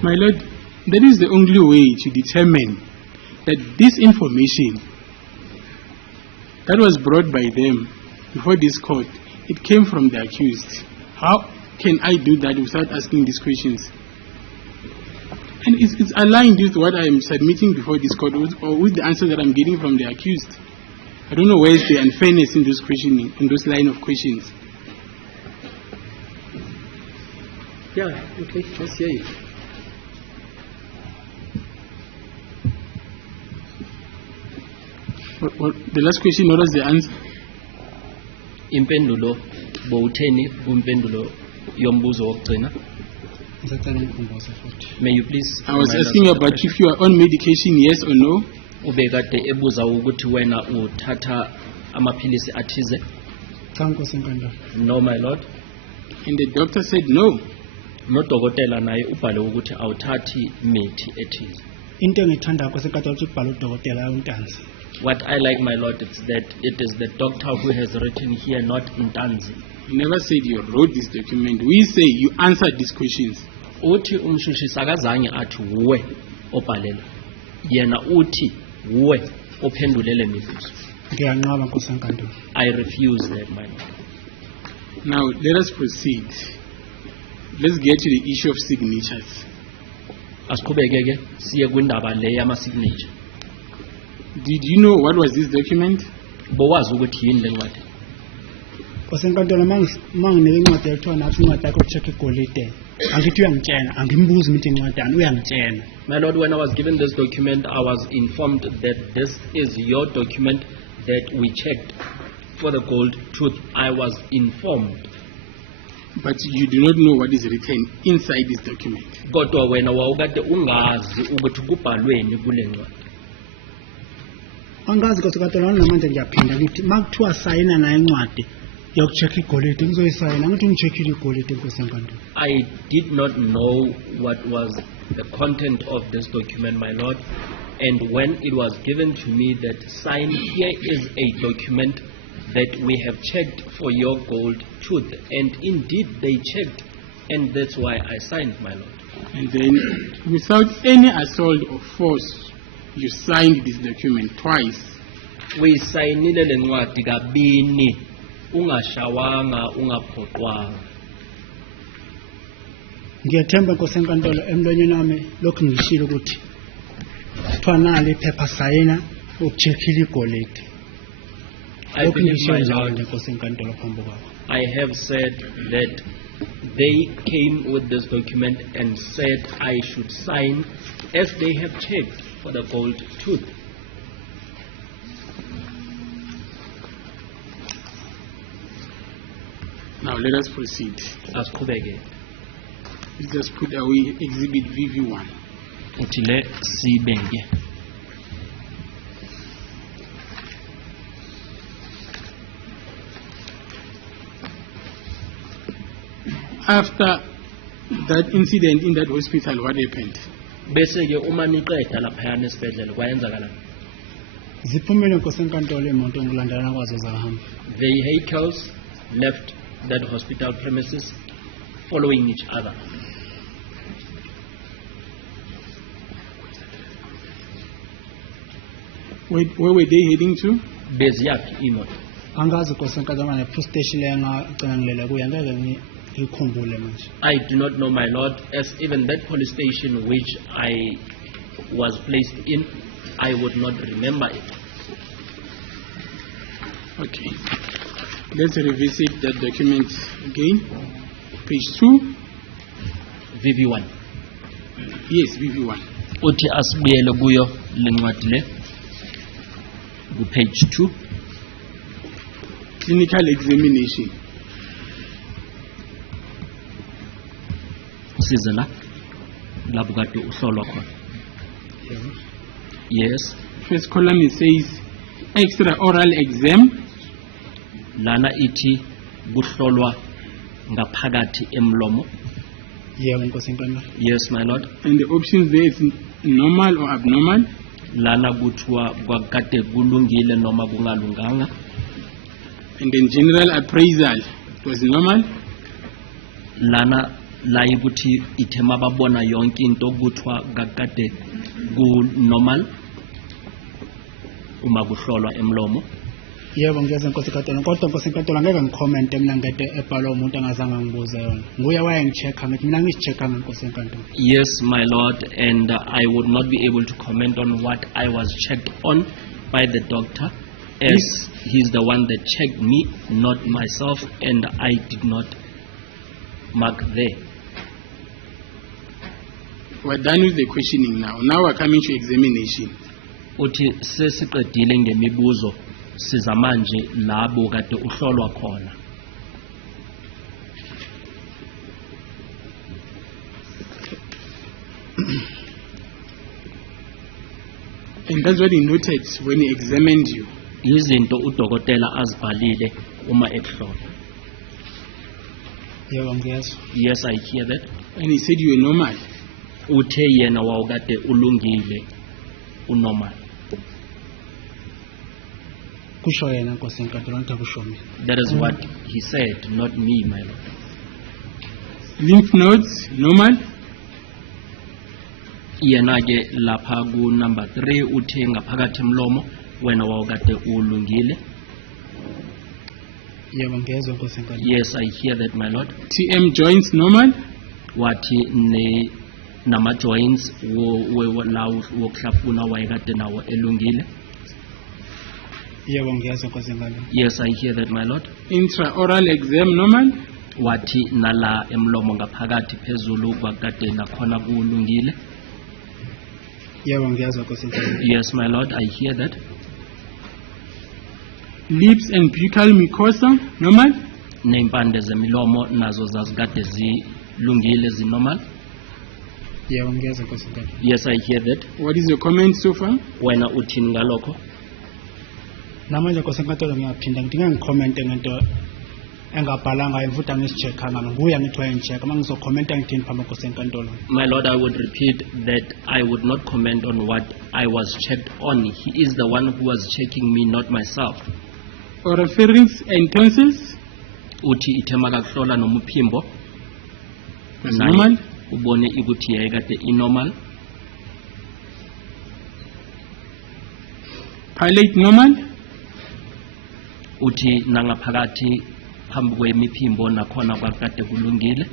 My Lord, that is the only way to determine that this information that was brought by them before this court, it came from the accused. How can I do that without asking these questions? And it's aligned with what I am submitting before this court or with the answer that I'm getting from the accused. I don't know where is the unfairness in those questioning, in those line of questions. Yeah, okay, let's hear you. What, the last question, what was the answer? Impendulo bowutheni kumpendulo yombuzo wokugcina. Ngisacela ngikhumbuze futhi. May you please I was remind us asking of the about question? if you are on medication, yes or no. Ubekade ebuza ukuthi wena uthatha amaphilisi athize. Cha Nkosi enkantolo. No my lord. And the doctor said no. Nodokotela naye ubhale ukuthi awuthathi mithi ethize. Into engithanda Nkosi enkantolo ukuthi ubhale udokotela untanzi. What I like, my lord, is that it is the doctor who has written here, not Ntanzi. You never said you wrote this document. We say you answered these questions. Uthi umshushi sakazange athi uwe obhalela. Yena uthi uwe ophendulele mibuzo. Ngiyanqaba Nkosi enkantolo. I refuse that, my lord. Now, let us proceed. Let's get to the issue of signatures. Asiqhubeke ke siye kwindaba le yama signature. Did you know what was this document? Bowazi ukuthi yini le ncwadi? Nkosi enkantolo manginike incwadi ekuthiwa nathi incwadi yakho check igolide. Angithi uyangitshena, angimbuzi ukuthi incwadani uyangitshena. My lord, when I was given this document, I was informed that this is your document that we checked for the gold tooth. I was informed. But you do not know what is written inside this document. Kodwa wena wawukade ungazi ukuthi kubhalweni kule ncwadi. Angazi Nkosi enkantolo namanje ngiyaphinda ngithi makuthiwa sayina nayo incwadi yokucheck igolide ngizoyisayina ngithi ungicheckile igolide Nkosi enkantolo. I did not know what was the content of this document, my lord. And when it was given to me that sign, here is a document that we have checked for your gold tooth. And indeed they checked, and that's why I signed, my lord. And then, without any assault or force, you signed this document twice. We signile le ncwadi kabini, ungashawanga, ungaphoqwanga. Ngiyathemba Nkosi enkantolo emlonyeni wami lokhu ngishilo ukuthi kuthiwa nali iphepha sayina ukucheckile igolide. I Lokhu believe, ngishilo my njalo lord, nje Nkosi enkantolo phambi kwakho. I have said that they came with this document and said I should sign as they have checked for the gold tooth. Now let us proceed. Asiqhubeke. Let's just put away exhibit VV1. Uthi le sibenge. After that incident in that hospital, what happened? Bese ke uma niqeda lapha esibhedlela kwayenzakalani? Ziphumile Nkosi enkantolo imoto ngokulandelana kwazo zahamba. Vehicles left that hospital premises following each other. Where were they heading to? Beziyaphi imoto? Angazi Nkosi enkantolo manje police station le ngagcina ngilele kuya ngeke ngikhumbule manje. I do not know, my lord, as even that police station which I was placed in, I would not remember it. Okay. Let's revisit that document again. Page 2. VV1. Yes, VV1. Uthi asibuyele kuyo le ncwadi le. Ku page 2. Clinical examination. Size la lapho kade uhlolwa khona. Yes. First column it says extra oral exam. Lana ithi kuhlolwa ngaphakathi emlomo. Yebo Nkosi enkantolo. Yes, my lord. And the options there is normal or abnormal. Lana kuthiwa kwakade kulungile noma kungalunganga. And then general appraisal, it was normal. Lana la ukuthi ithema babona yonke into kuthiwa kakade ku normal uma kuhlolwa emlomo. Yebo ngiyeza Nkosi enkantolo kodwa Nkosi enkantolo ngeke ngicommente mina ngede ebhalwa umuntu angazange ngibuze yona. Nguye wayengichecka ngithi mina ngizichecka Nkosi enkantolo. Yes, my lord, and I would not be able to comment on what I was checked on by the doctor. as he's the one that checked me, not myself, and I did not mark there. We're done with the questioning now. Now we're coming to examination. Uthi sesiqedile ngemibuzo siza manje labo kade uhlolwa khona. And that's what he noted when he examined you. Izinto udokotela azibhalile uma ekuhlola. Yebo ngiyezwa. Yes, I hear that. And he said you were normal. Uthe yena wawukade ulungile unormal. Kusho yena Nkosi enkantolo nta kusho mina. That is what he said, not me, my lord. Lymph nodes, normal. Yena ke lapha ku number 3 uthe ngaphakathi emlomo wena wawukade ulungile. Yebo ngiyezwa Nkosi enkantolo. Yes, I hear that, my lord. TM joints, normal. Wathi ne nama joints la wokuhlafuna wayekade nawo elungile. Yebo ngiyezwa Nkosi enkantolo. Yes, I hear that, my lord. Intraoral exam, normal. Wathi nala emlomo ngaphakathi phezulu kwakade nakhona kulungile. Yebo ngiyezwa Nkosi enkantolo. Yes, my lord, I hear that. Lips and buccal mucosa, normal. Neimpande zemilomo nazo zazikade zilungile zinormal. Yebo ngiyezwa Nkosi enkantolo. Yes, I hear that. What is your comment so far? Wena uthini ngalokho? Namanje Nkosi enkantolo ngiyaphinda ngidinga ngicommente ngento engabhalanga futhi angisicheckanga nguya ngithi wayengichecka mangizokhomenta ngithini phambi Nkosi enkantolo. My lord, I would repeat that I would not comment on what I was checked on. He is the one who was checking me, not myself. Oropharynx and tonsils, Uthi ithema kakuhlola nomuphimbo. that's normal. Ubone ukuthi yayikade inormal. Palate, normal. Uthi nangaphakathi phambi kwemiphimbo nakhona kwakade kulungile.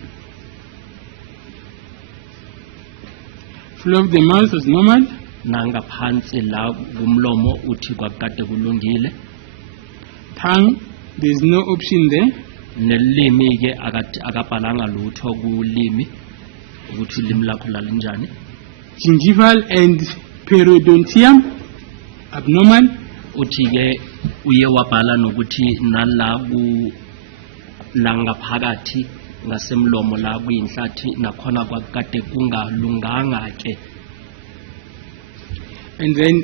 Floor of the mouth is normal. Nangaphansi la kumlomo uthi kwakade kulungile. Tongue, there is no option there. Nelimi ke akabhalanga lutho kulimi ukuthi ulimi lakho lalinjani. Gingival and periodontium, abnormal. Uthi ke uye wabhala nokuthi nala ku langaphakathi ngasemlomo la kuyinhlathi nakhona kwakade kungalunganga ke. And then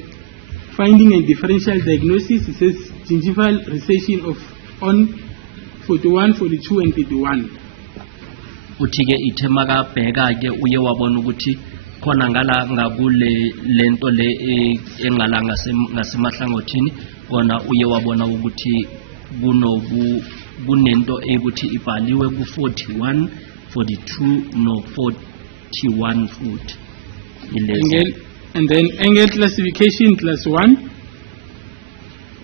finding a differential diagnosis, it says gingival recession of on 41, 42 and 31. Uthi ke ithe makabheka ke uye wabona ukuthi khona ngala ngakule lento le engala ngasemahlangothini kona uye wabona ukuthi kunento ukuthi ibhaliwe ku 41, 42 no 41 futhi. And then angle classification +1.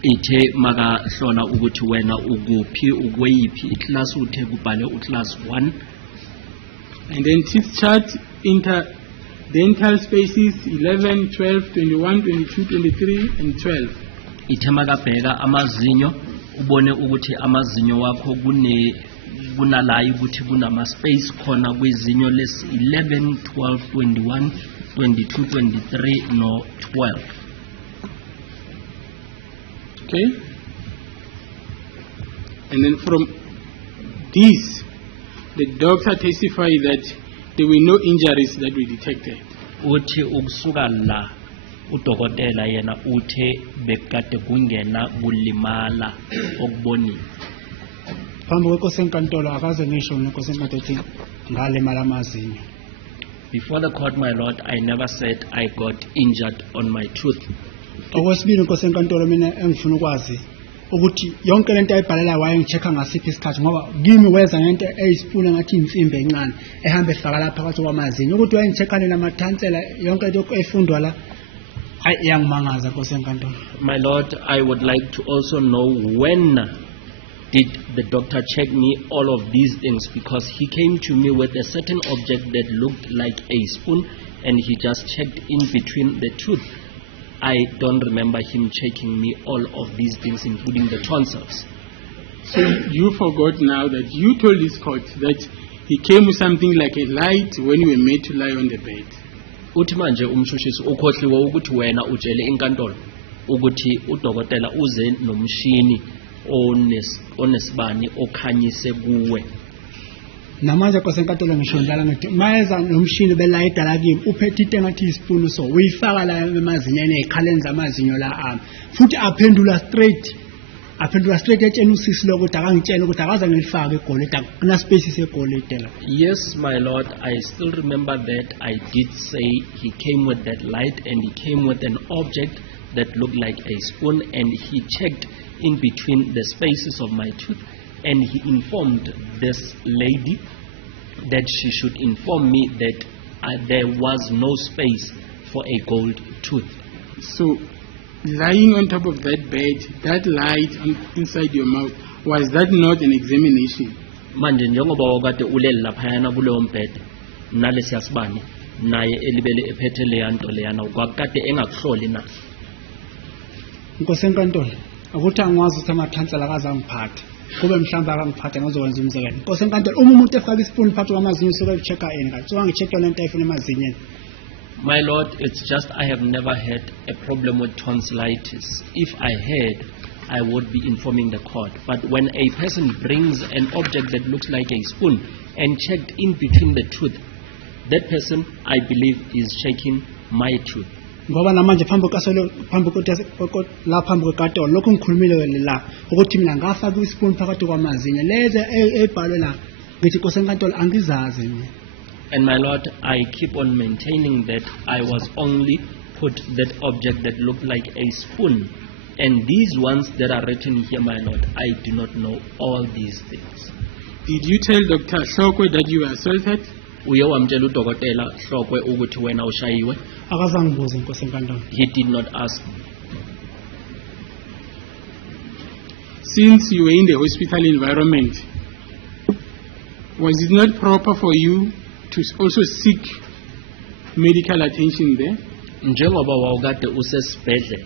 Ithe makahlola ukuthi wena ukuphi ukweyiphi iclass uthe kubhale uclass 1. And then teeth chart, interdental spaces 11, 12, 21, 22, 23 and 12. Ithe makabheka amazinyo ubone ukuthi amazinyo wakho kunala ukuthi kunama space khona kwizinyo lesi 11, 12, 21, 22, 23 no 12. Okay? And then from these, the doctor testified that there were no injuries that were detected. Uthi ukusuka la udokotela yena uthe bekade kungena kulimala okubonile. Phambi kweNkosi enkantolo akaze ngisho neNkosi enkantolo ukuthi ngalimala amazinyo. Before the court, my lord, I never said I got injured on my tooth. Okwesibili Nkosi enkantolo mina engifuna ukwazi ukuthi yonke lento ayibhalela wayengichecka ngasiphi isikhathi ngoba kimi weza ngento eyisipuna ngathi insimbi encane ehamba efaka lapha phakathi kwamazinyo ukuthi wayengichecka namathansela yonke into efundwa la iyangimangaza Nkosi enkantolo. My lord, I would like to also know when did the doctor check me all of these things, because he came to me with a certain object that looked like a spoon and he just checked in between the tooth. I don't remember him checking me all of these things, including the tonsils. So you forgot now that you told this court that he came with something like a light when you were made to lie on the bed. Uthi manje umshushisi ukhohliwe ukuthi wena utshele inkantolo ukuthi udokotela uze nomshini onesibani okhanyise kuwe. Namanje Nkosi enkantolo ngisho njalo ngithi mayeza nomshini belayida la kimi uphethe into engathi ispoon so uyifaka la emazinyeni ezikhaleni zamazinyo la ami futhi aphendula straight etshena usisi lokuthi akangitshela ukuthi akaze ngilifake egolide kuna space segolide la. Yes, my lord, I still remember that I did say he came with that light and he came with an object that looked like a spoon, and he checked in between the spaces of my tooth, and he informed this lady that she should inform me that there was no space for a gold tooth. So, lying on top of that bed, that light inside your mouth, was that not an examination? Manje njengoba wakade ulele laphayana kuleyo mbhede nalesi yasibani naye elibele ephethe leyanto leyana kwakade engakuhloli na. Nkosi enkantolo ukuthi angikwazi ukuthi amakhansela akazangiphatha kube mhlawumbe akangiphatha ngizokwenza umzekelo. Nkosi enkantolo uma umuntu efaka ispoon phakathi kwamazinyo usuke echecka yena kanti so angichecka lento ayifuna emazinyeni. My lord, it's just I have never had a problem with tonsillitis. If I had, I would be informing the court. But when a person brings an object that looks like a spoon and checked in between the tooth, that person, I believe, is checking my tooth. Ngoba namanje phambi kwekatolo lokho ngikhulumile la ukuthi mina ngafaka ispoon phakathi kwamazinyo leze ebhalwe la ngithi Nkosi enkantolo angizazi mina. And my lord, I keep on maintaining that I was only put that object that looked like a spoon. And these ones that are written here, my lord, I do not know all these things. Did you tell Dr. Hlokwe that you were assaulted? Uye wamtshela udokotela Hlokwe ukuthi wena ushayiwe? Akazangibuza Nkosi enkantolo. He did not ask me. Since you were in the hospital environment, was it not proper for you to also seek medical attention there? Njengoba wawukade usesibhedlela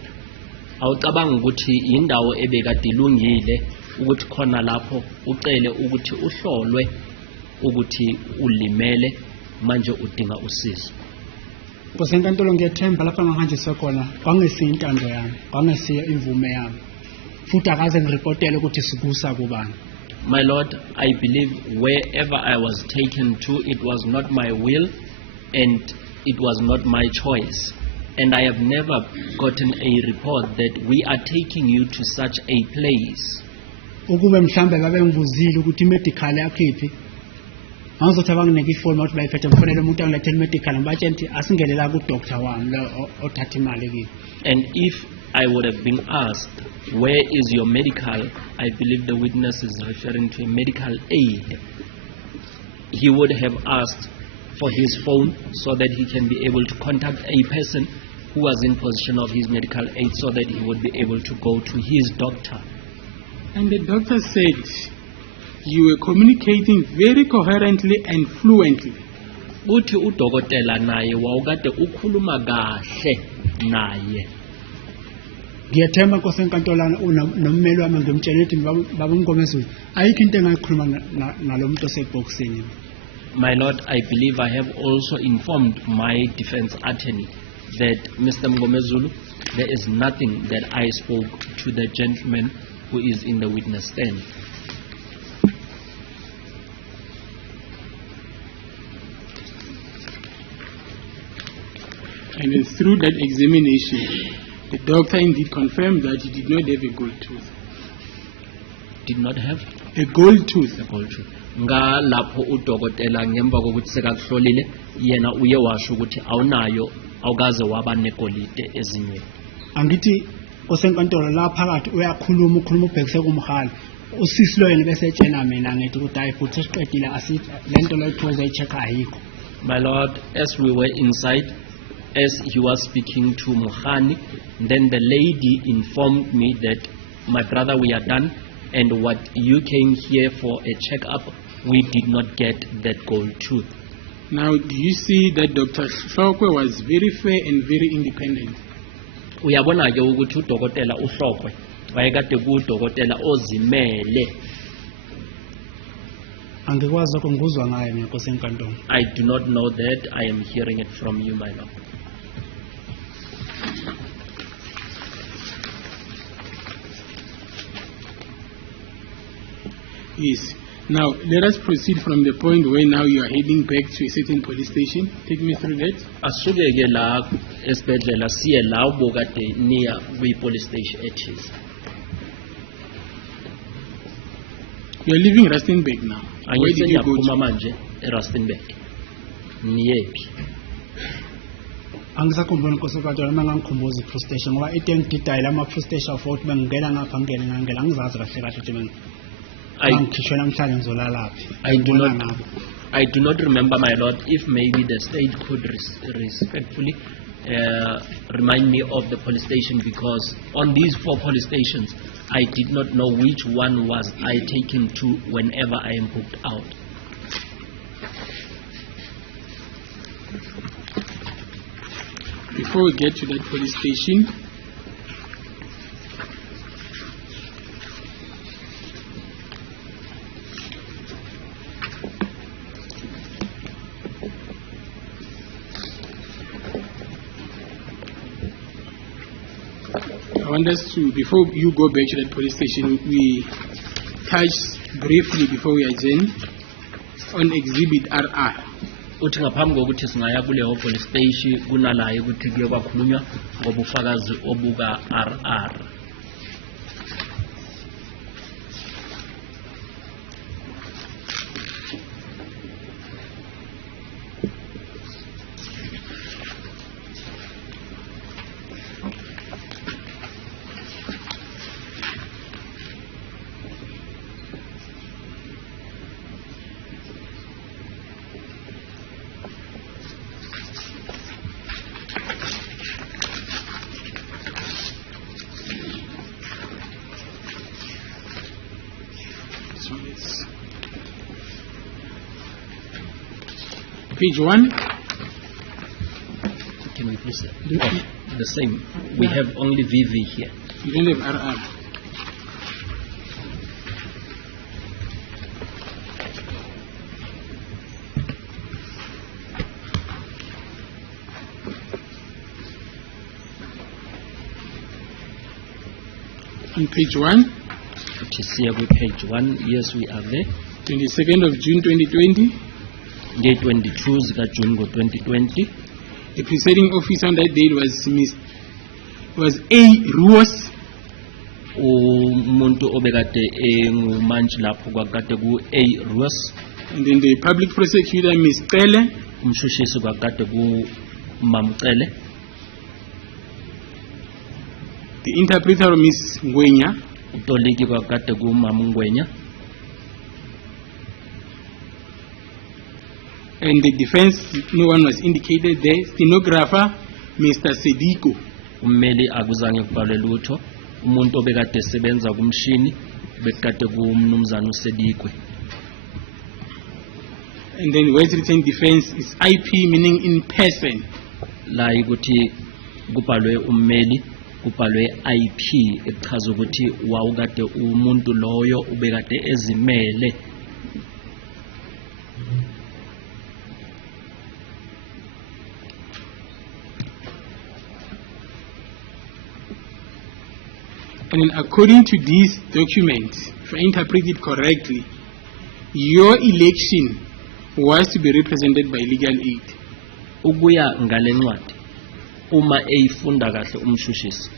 awucabanga ukuthi indawo ebekade ilungile ukuthi khona lapho ucele ukuthi uhlolwe ukuthi ulimele manje udinga usizo? Nkosi enkantolo ngiyethemba lapha ngihanjiswe khona kwangesiya intando yami kwangesiya imvume yami futhi akaze ngirepotele ukuthi sikusa kubani. My lord, I believe wherever I was taken to, it was not my will and it was not my choice. And I have never gotten a report that we are taking you to such a place. Ukube mhlambe babe ngivuzile ukuthi medical yakhiphi angizothi abanginike ifoni ukuthi bayiphethe mfanele umuntu angilethele medical ngibatshela ukuthi asingelela ku doctor wami lo othatha imali kimi. And if I would have been asked, where is your medical? I believe the witness is referring to a medical aid. He would have asked for his phone so that he can be able to contact a person who was in possession of his medical aid so that he would be able to go to his doctor. And the doctor said you were communicating very coherently and fluently. Uthi udokotela naye wawukade ukhuluma kahle naye. Ngiyethemba Nkosi enkantolo nommeli wami ngimtshela ukuthi baba uNgomezulu ayikho into engayikhuluma nalomuntu osebhokisini. My lord, I believe I have also informed my defense attorney that Mr. Ngomezulu, there is nothing that I spoke to the gentleman who is in the witness stand. And then through that examination, the doctor indeed confirmed that he did not have a gold tooth. Did not have a gold tooth. A gold tooth. Nga lapho udokotela ngemva kokuthi sekakuhlolile yena uye washo ukuthi awunayo awukaze waba negolide ezinyweni. Angithi Nkosi enkantolo la phakathi uyakhuluma ubhekise kumhali usisi lo yena bese etshena mina ngithi ukuthi hayi futhi siqedile asithi lento leyithoza icheck ayikho. My lord, as we were inside, as he was speaking to Mukhani, then the lady informed me that my brother, we are done, and what you came here for a check-up, we did not get that gold tooth. Now, do you see that Dr. Hlokwe was very fair and very independent? Uyabona ke ukuthi udokotela uHlokwe wayekade kudokotela ozimele. Angikwazi lokho ngikuzwa ngayo mina Nkosi enkantolo. I do not know that. I am hearing it from you, my lord. Yes. Now, let us proceed from the point where now you are heading back to a certain police station. Take me through that. Asuke ke la esibhedlela siye la ubokade near police station ethize. You are leaving Rustenburg now. Where did you go Angisengiyaphuma to? manje eRustenburg. Niyephi? Angisakhumbula Nkosi enkantolo uma ngangikhumbuza i-police station ngoba itengididayile ama-police station for ukuthi bengingena ngapha ngangena angizazi kahle kahle ukuthi bangikhishwe namhlanje ngizolalaphi. I do not remember, my lord, if maybe the state could respectfully remind me of the police station, because on these 4 police stations, I did not know which one was I taken to whenever I am booked out. Before we get to that police station, I want us to, before you go back to that police station, we touch briefly before we adjourn on Exhibit RR. Uthi ngaphambi kokuthi singaya kuleyo police station kunalayo ukuthi kuye kwakhulunywa ngobufakazi obuka RR. Page 1. Can we please the same? We have only VV here. You don't have RR. On page 1, It is here with page 1. Yes, we are there. 22nd of June 2020, Day 22 zika June 2020. the presiding officer on that date was A. Ruos, Umuntu obekade engumanje lapho kwakade ku A Ruas, and then the public prosecutor, Ms. Tele, umshushisi kwakade ku Mamcele, the interpreter, Ms. Ngwenya, utoliki kwakade ku Mamngwenya, and the defense, no one was indicated there, stenographer, Mr. Sediko. ummeli akuzange kubhalwe lutho, umuntu obekade esebenza kumshini bekade kumnumzana uSedikwe. And then words written defense is IP, meaning in person. La ukuthi kubhalwe ummeli, kubhalwe IP echaza ukuthi wawukade umuntu loyo ubekade ezimele. And then according to these documents, if I interpret it correctly, your election was to be represented by legal aid. Ukuya ngale ncwadi uma eyifunda kahle umshushisi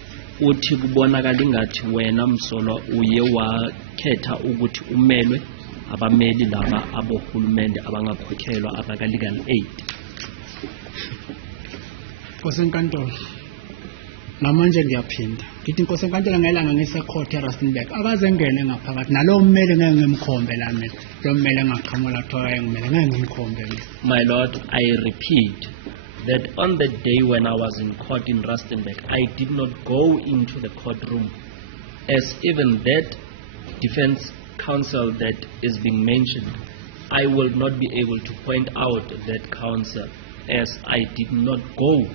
uthi kubonakala ingathi wena Msolwa uye wakhetha ukuthi umelwe abameli laba abohulumende abangakhokhelwa abaka legal aid. Nkosi enkantolo. Namanje ngiyaphinda. Ngithi Nkosi enkantolo ngelanga ngisecourt eRustenburg. Akaze ngene ngaphakathi nalo mmeli ngeke ngimkhombe la mina. Lo mmeli engaqhamuka thoya engimele ngeke ngimkhombe mina. My lord, I repeat that on the day when I was in court in Rustenburg, I did not go into the courtroom, as even that defense counsel that is being mentioned, I will not be able to point out that counsel, as I did not go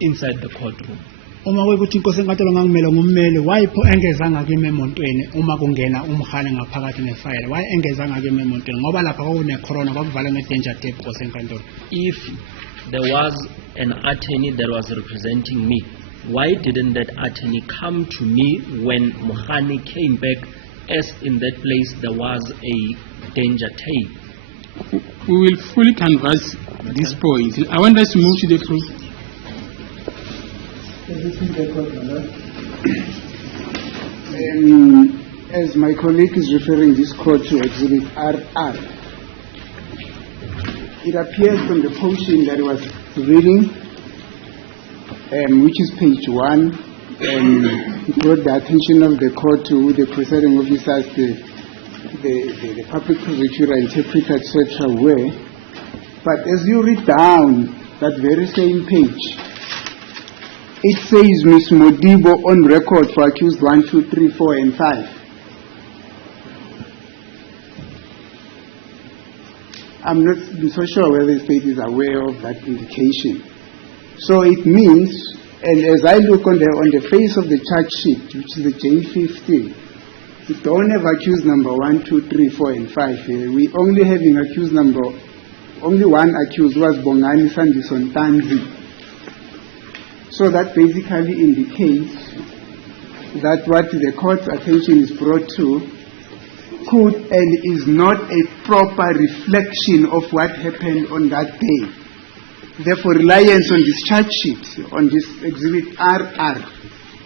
inside the courtroom. uma kuyikuthi inkosi enkantolo ngangimele ngummeli wayipho engezanga kimi emontweni uma kungena umhane ngaphakathi nefile why engezanga kimi emontweni ngoba lapha kwakune corona kwakuvala nge-danger tape inkosi enkantolo. If there was an attorney that was representing me, why didn't that attorney come to me when Mohani came back, as in that place there was a danger tape? We will fully canvass this point. I want us to move to the proof. As my colleague is referring this court to Exhibit RR, it appears from the portion that he was reading, which is page 1, he brought the attention of the court to the presiding officers, the public prosecutor, interpreter, etc. were. But as you read down that very same page, it says Ms. Modibo on record for accused 1, 2, 3, 4, and 5. I'm not so sure whether the state is aware of that indication. So it means, and as I look on the face of the charge sheet, which is the J15, we don't have accused number 1, 2, 3, 4, and 5 here. We only having accused number, only one accused was Bongani Sandison Tanzi. So that basically indicates that what the court's attention is brought to could and is not a proper reflection of what happened on that day. Therefore, reliance on this charge sheet, on this Exhibit RR,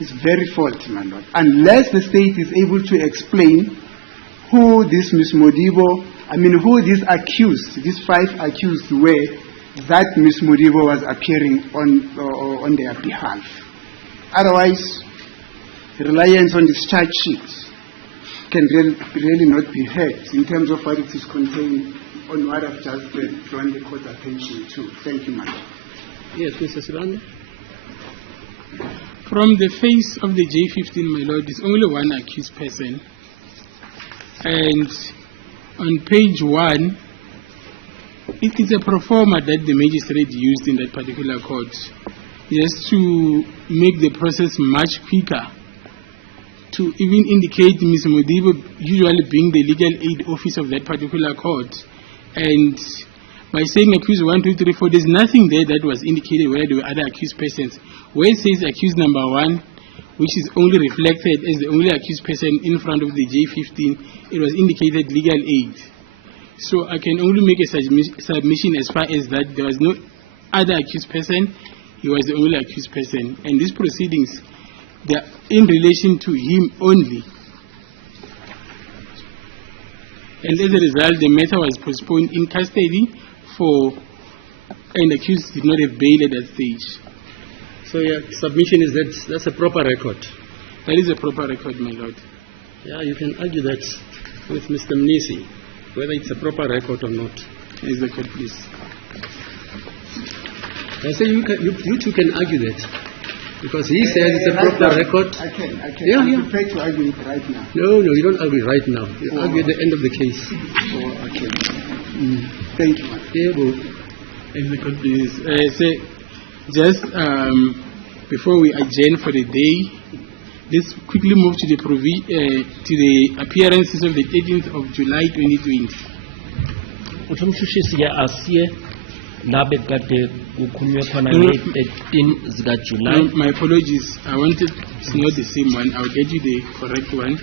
is very faulty, my lord. Unless the state is able to explain who this Ms. Modibo, who these accused, these 5 accused were, that Ms. Modibo was appearing on their behalf. Otherwise, reliance on this charge sheet can really not be heard in terms of what it is contained on what I've just drawn the court's attention to. Thank you, madam. Yes, Mr. Sibanda. From the face of the J15, my lord, is only one accused person. And on page 1, it is a pro forma that the magistrate used in that particular court, just to make the process much quicker, to even indicate Ms. Modibo usually being the legal aid office of that particular court. And by saying accused 1, 2, 3, 4, there's nothing there that was indicated where there were other accused persons. Where it says accused number 1, which is only reflected as the only accused person in front of the J15, it was indicated legal aid. So I can only make a submission as far as that there was no other accused person, he was the only accused person. And these proceedings, they are in relation to him only. And as a result, the matter was postponed in custody and the accused did not have bail at that stage. So your submission is that that's a proper record? That is a proper record, my lord. Yeah, you can argue that with Mr. Mnisi, whether it's a proper record or not. Is the court, please. I say you two can argue that. Because he says it's a proper record. I can. Yeah, I'm prepared to argue it right now. No, you don't argue right now. You argue at the end of the case. Okay. Thank you. Yeah, well, Is the court, please. Just before we adjourn for the day, let's quickly move to the appearances of the 18th of July 2020. My apologies. I wanted it's not the same one. I'll get you the correct one.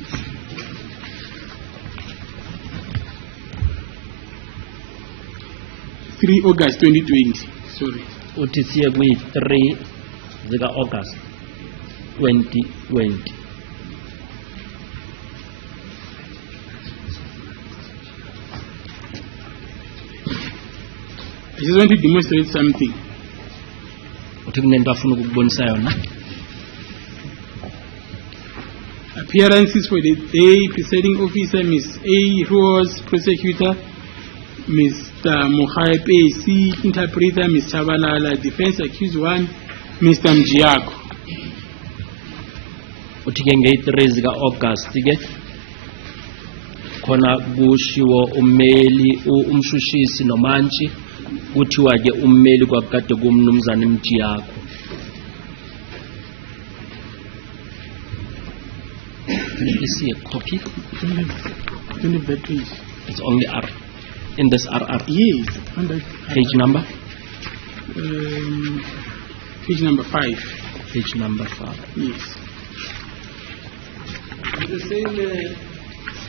August 2020. Sorry. Utisiye kwi 3 zika August 2020. I just want to demonstrate something. Appearances for the day: presiding officer Ms. A. Rose, prosecutor Mr. Mohape C, interpreter Ms. Chabalala, defense accused 1 Mr. Mjiako. Utike nge-3 zika August ke khona kushiwo ummeli umshushisi nomantshi kuthiwa ke ummeli kwakade kumnumzana Mjiako. please see a copy? Don't have that page. It's only R. In this RR. Yes. On that Page number? Page number 5. Page number 5. Yes. The same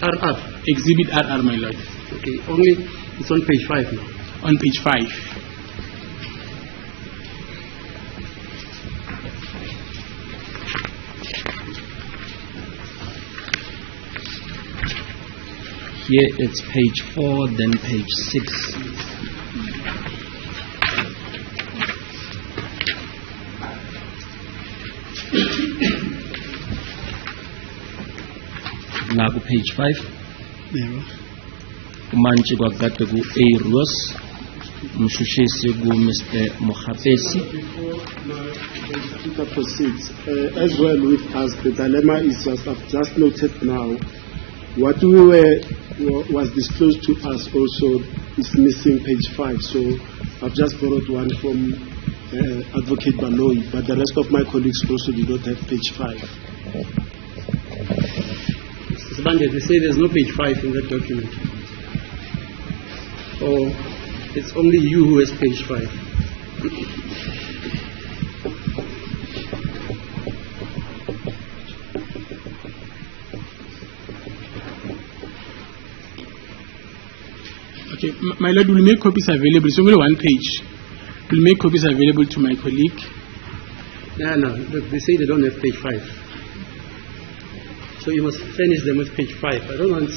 RR. Exhibit RR, my lord. Okay, only it's on page 5 now. On page 5. Here it's page 4, then page 6. Now page 5. Yebo. Umanchi kwakade ku A Ross, Mshushisi ku Mr. Mohapesi. Before my speaker proceeds, as well with us, the dilemma is just, I've just noted now, what was disclosed to us also is missing page 5. So I've just borrowed one from Advocate Baloyi, but the rest of my colleagues also do not have page 5. Mr. Sibande, they say there's no page 5 in that document. Or it's only you who has page 5. Okay, my lord, will make copies available. It's only one page. We'll make copies available to my colleague. No, look, they say they don't have page 5. So you must furnish them with page 5. I don't want,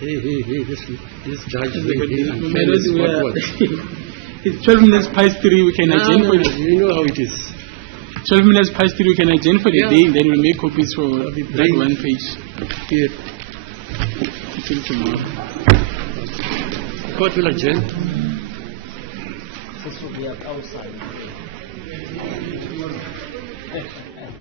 this judge, My lord, it's 12 minutes past 3, we can adjourn for the you know how it is. 12 minutes past 3, we can adjourn for the Yeah. day, and then we'll make copies for that one page. Here, Until tomorrow. court will adjourn.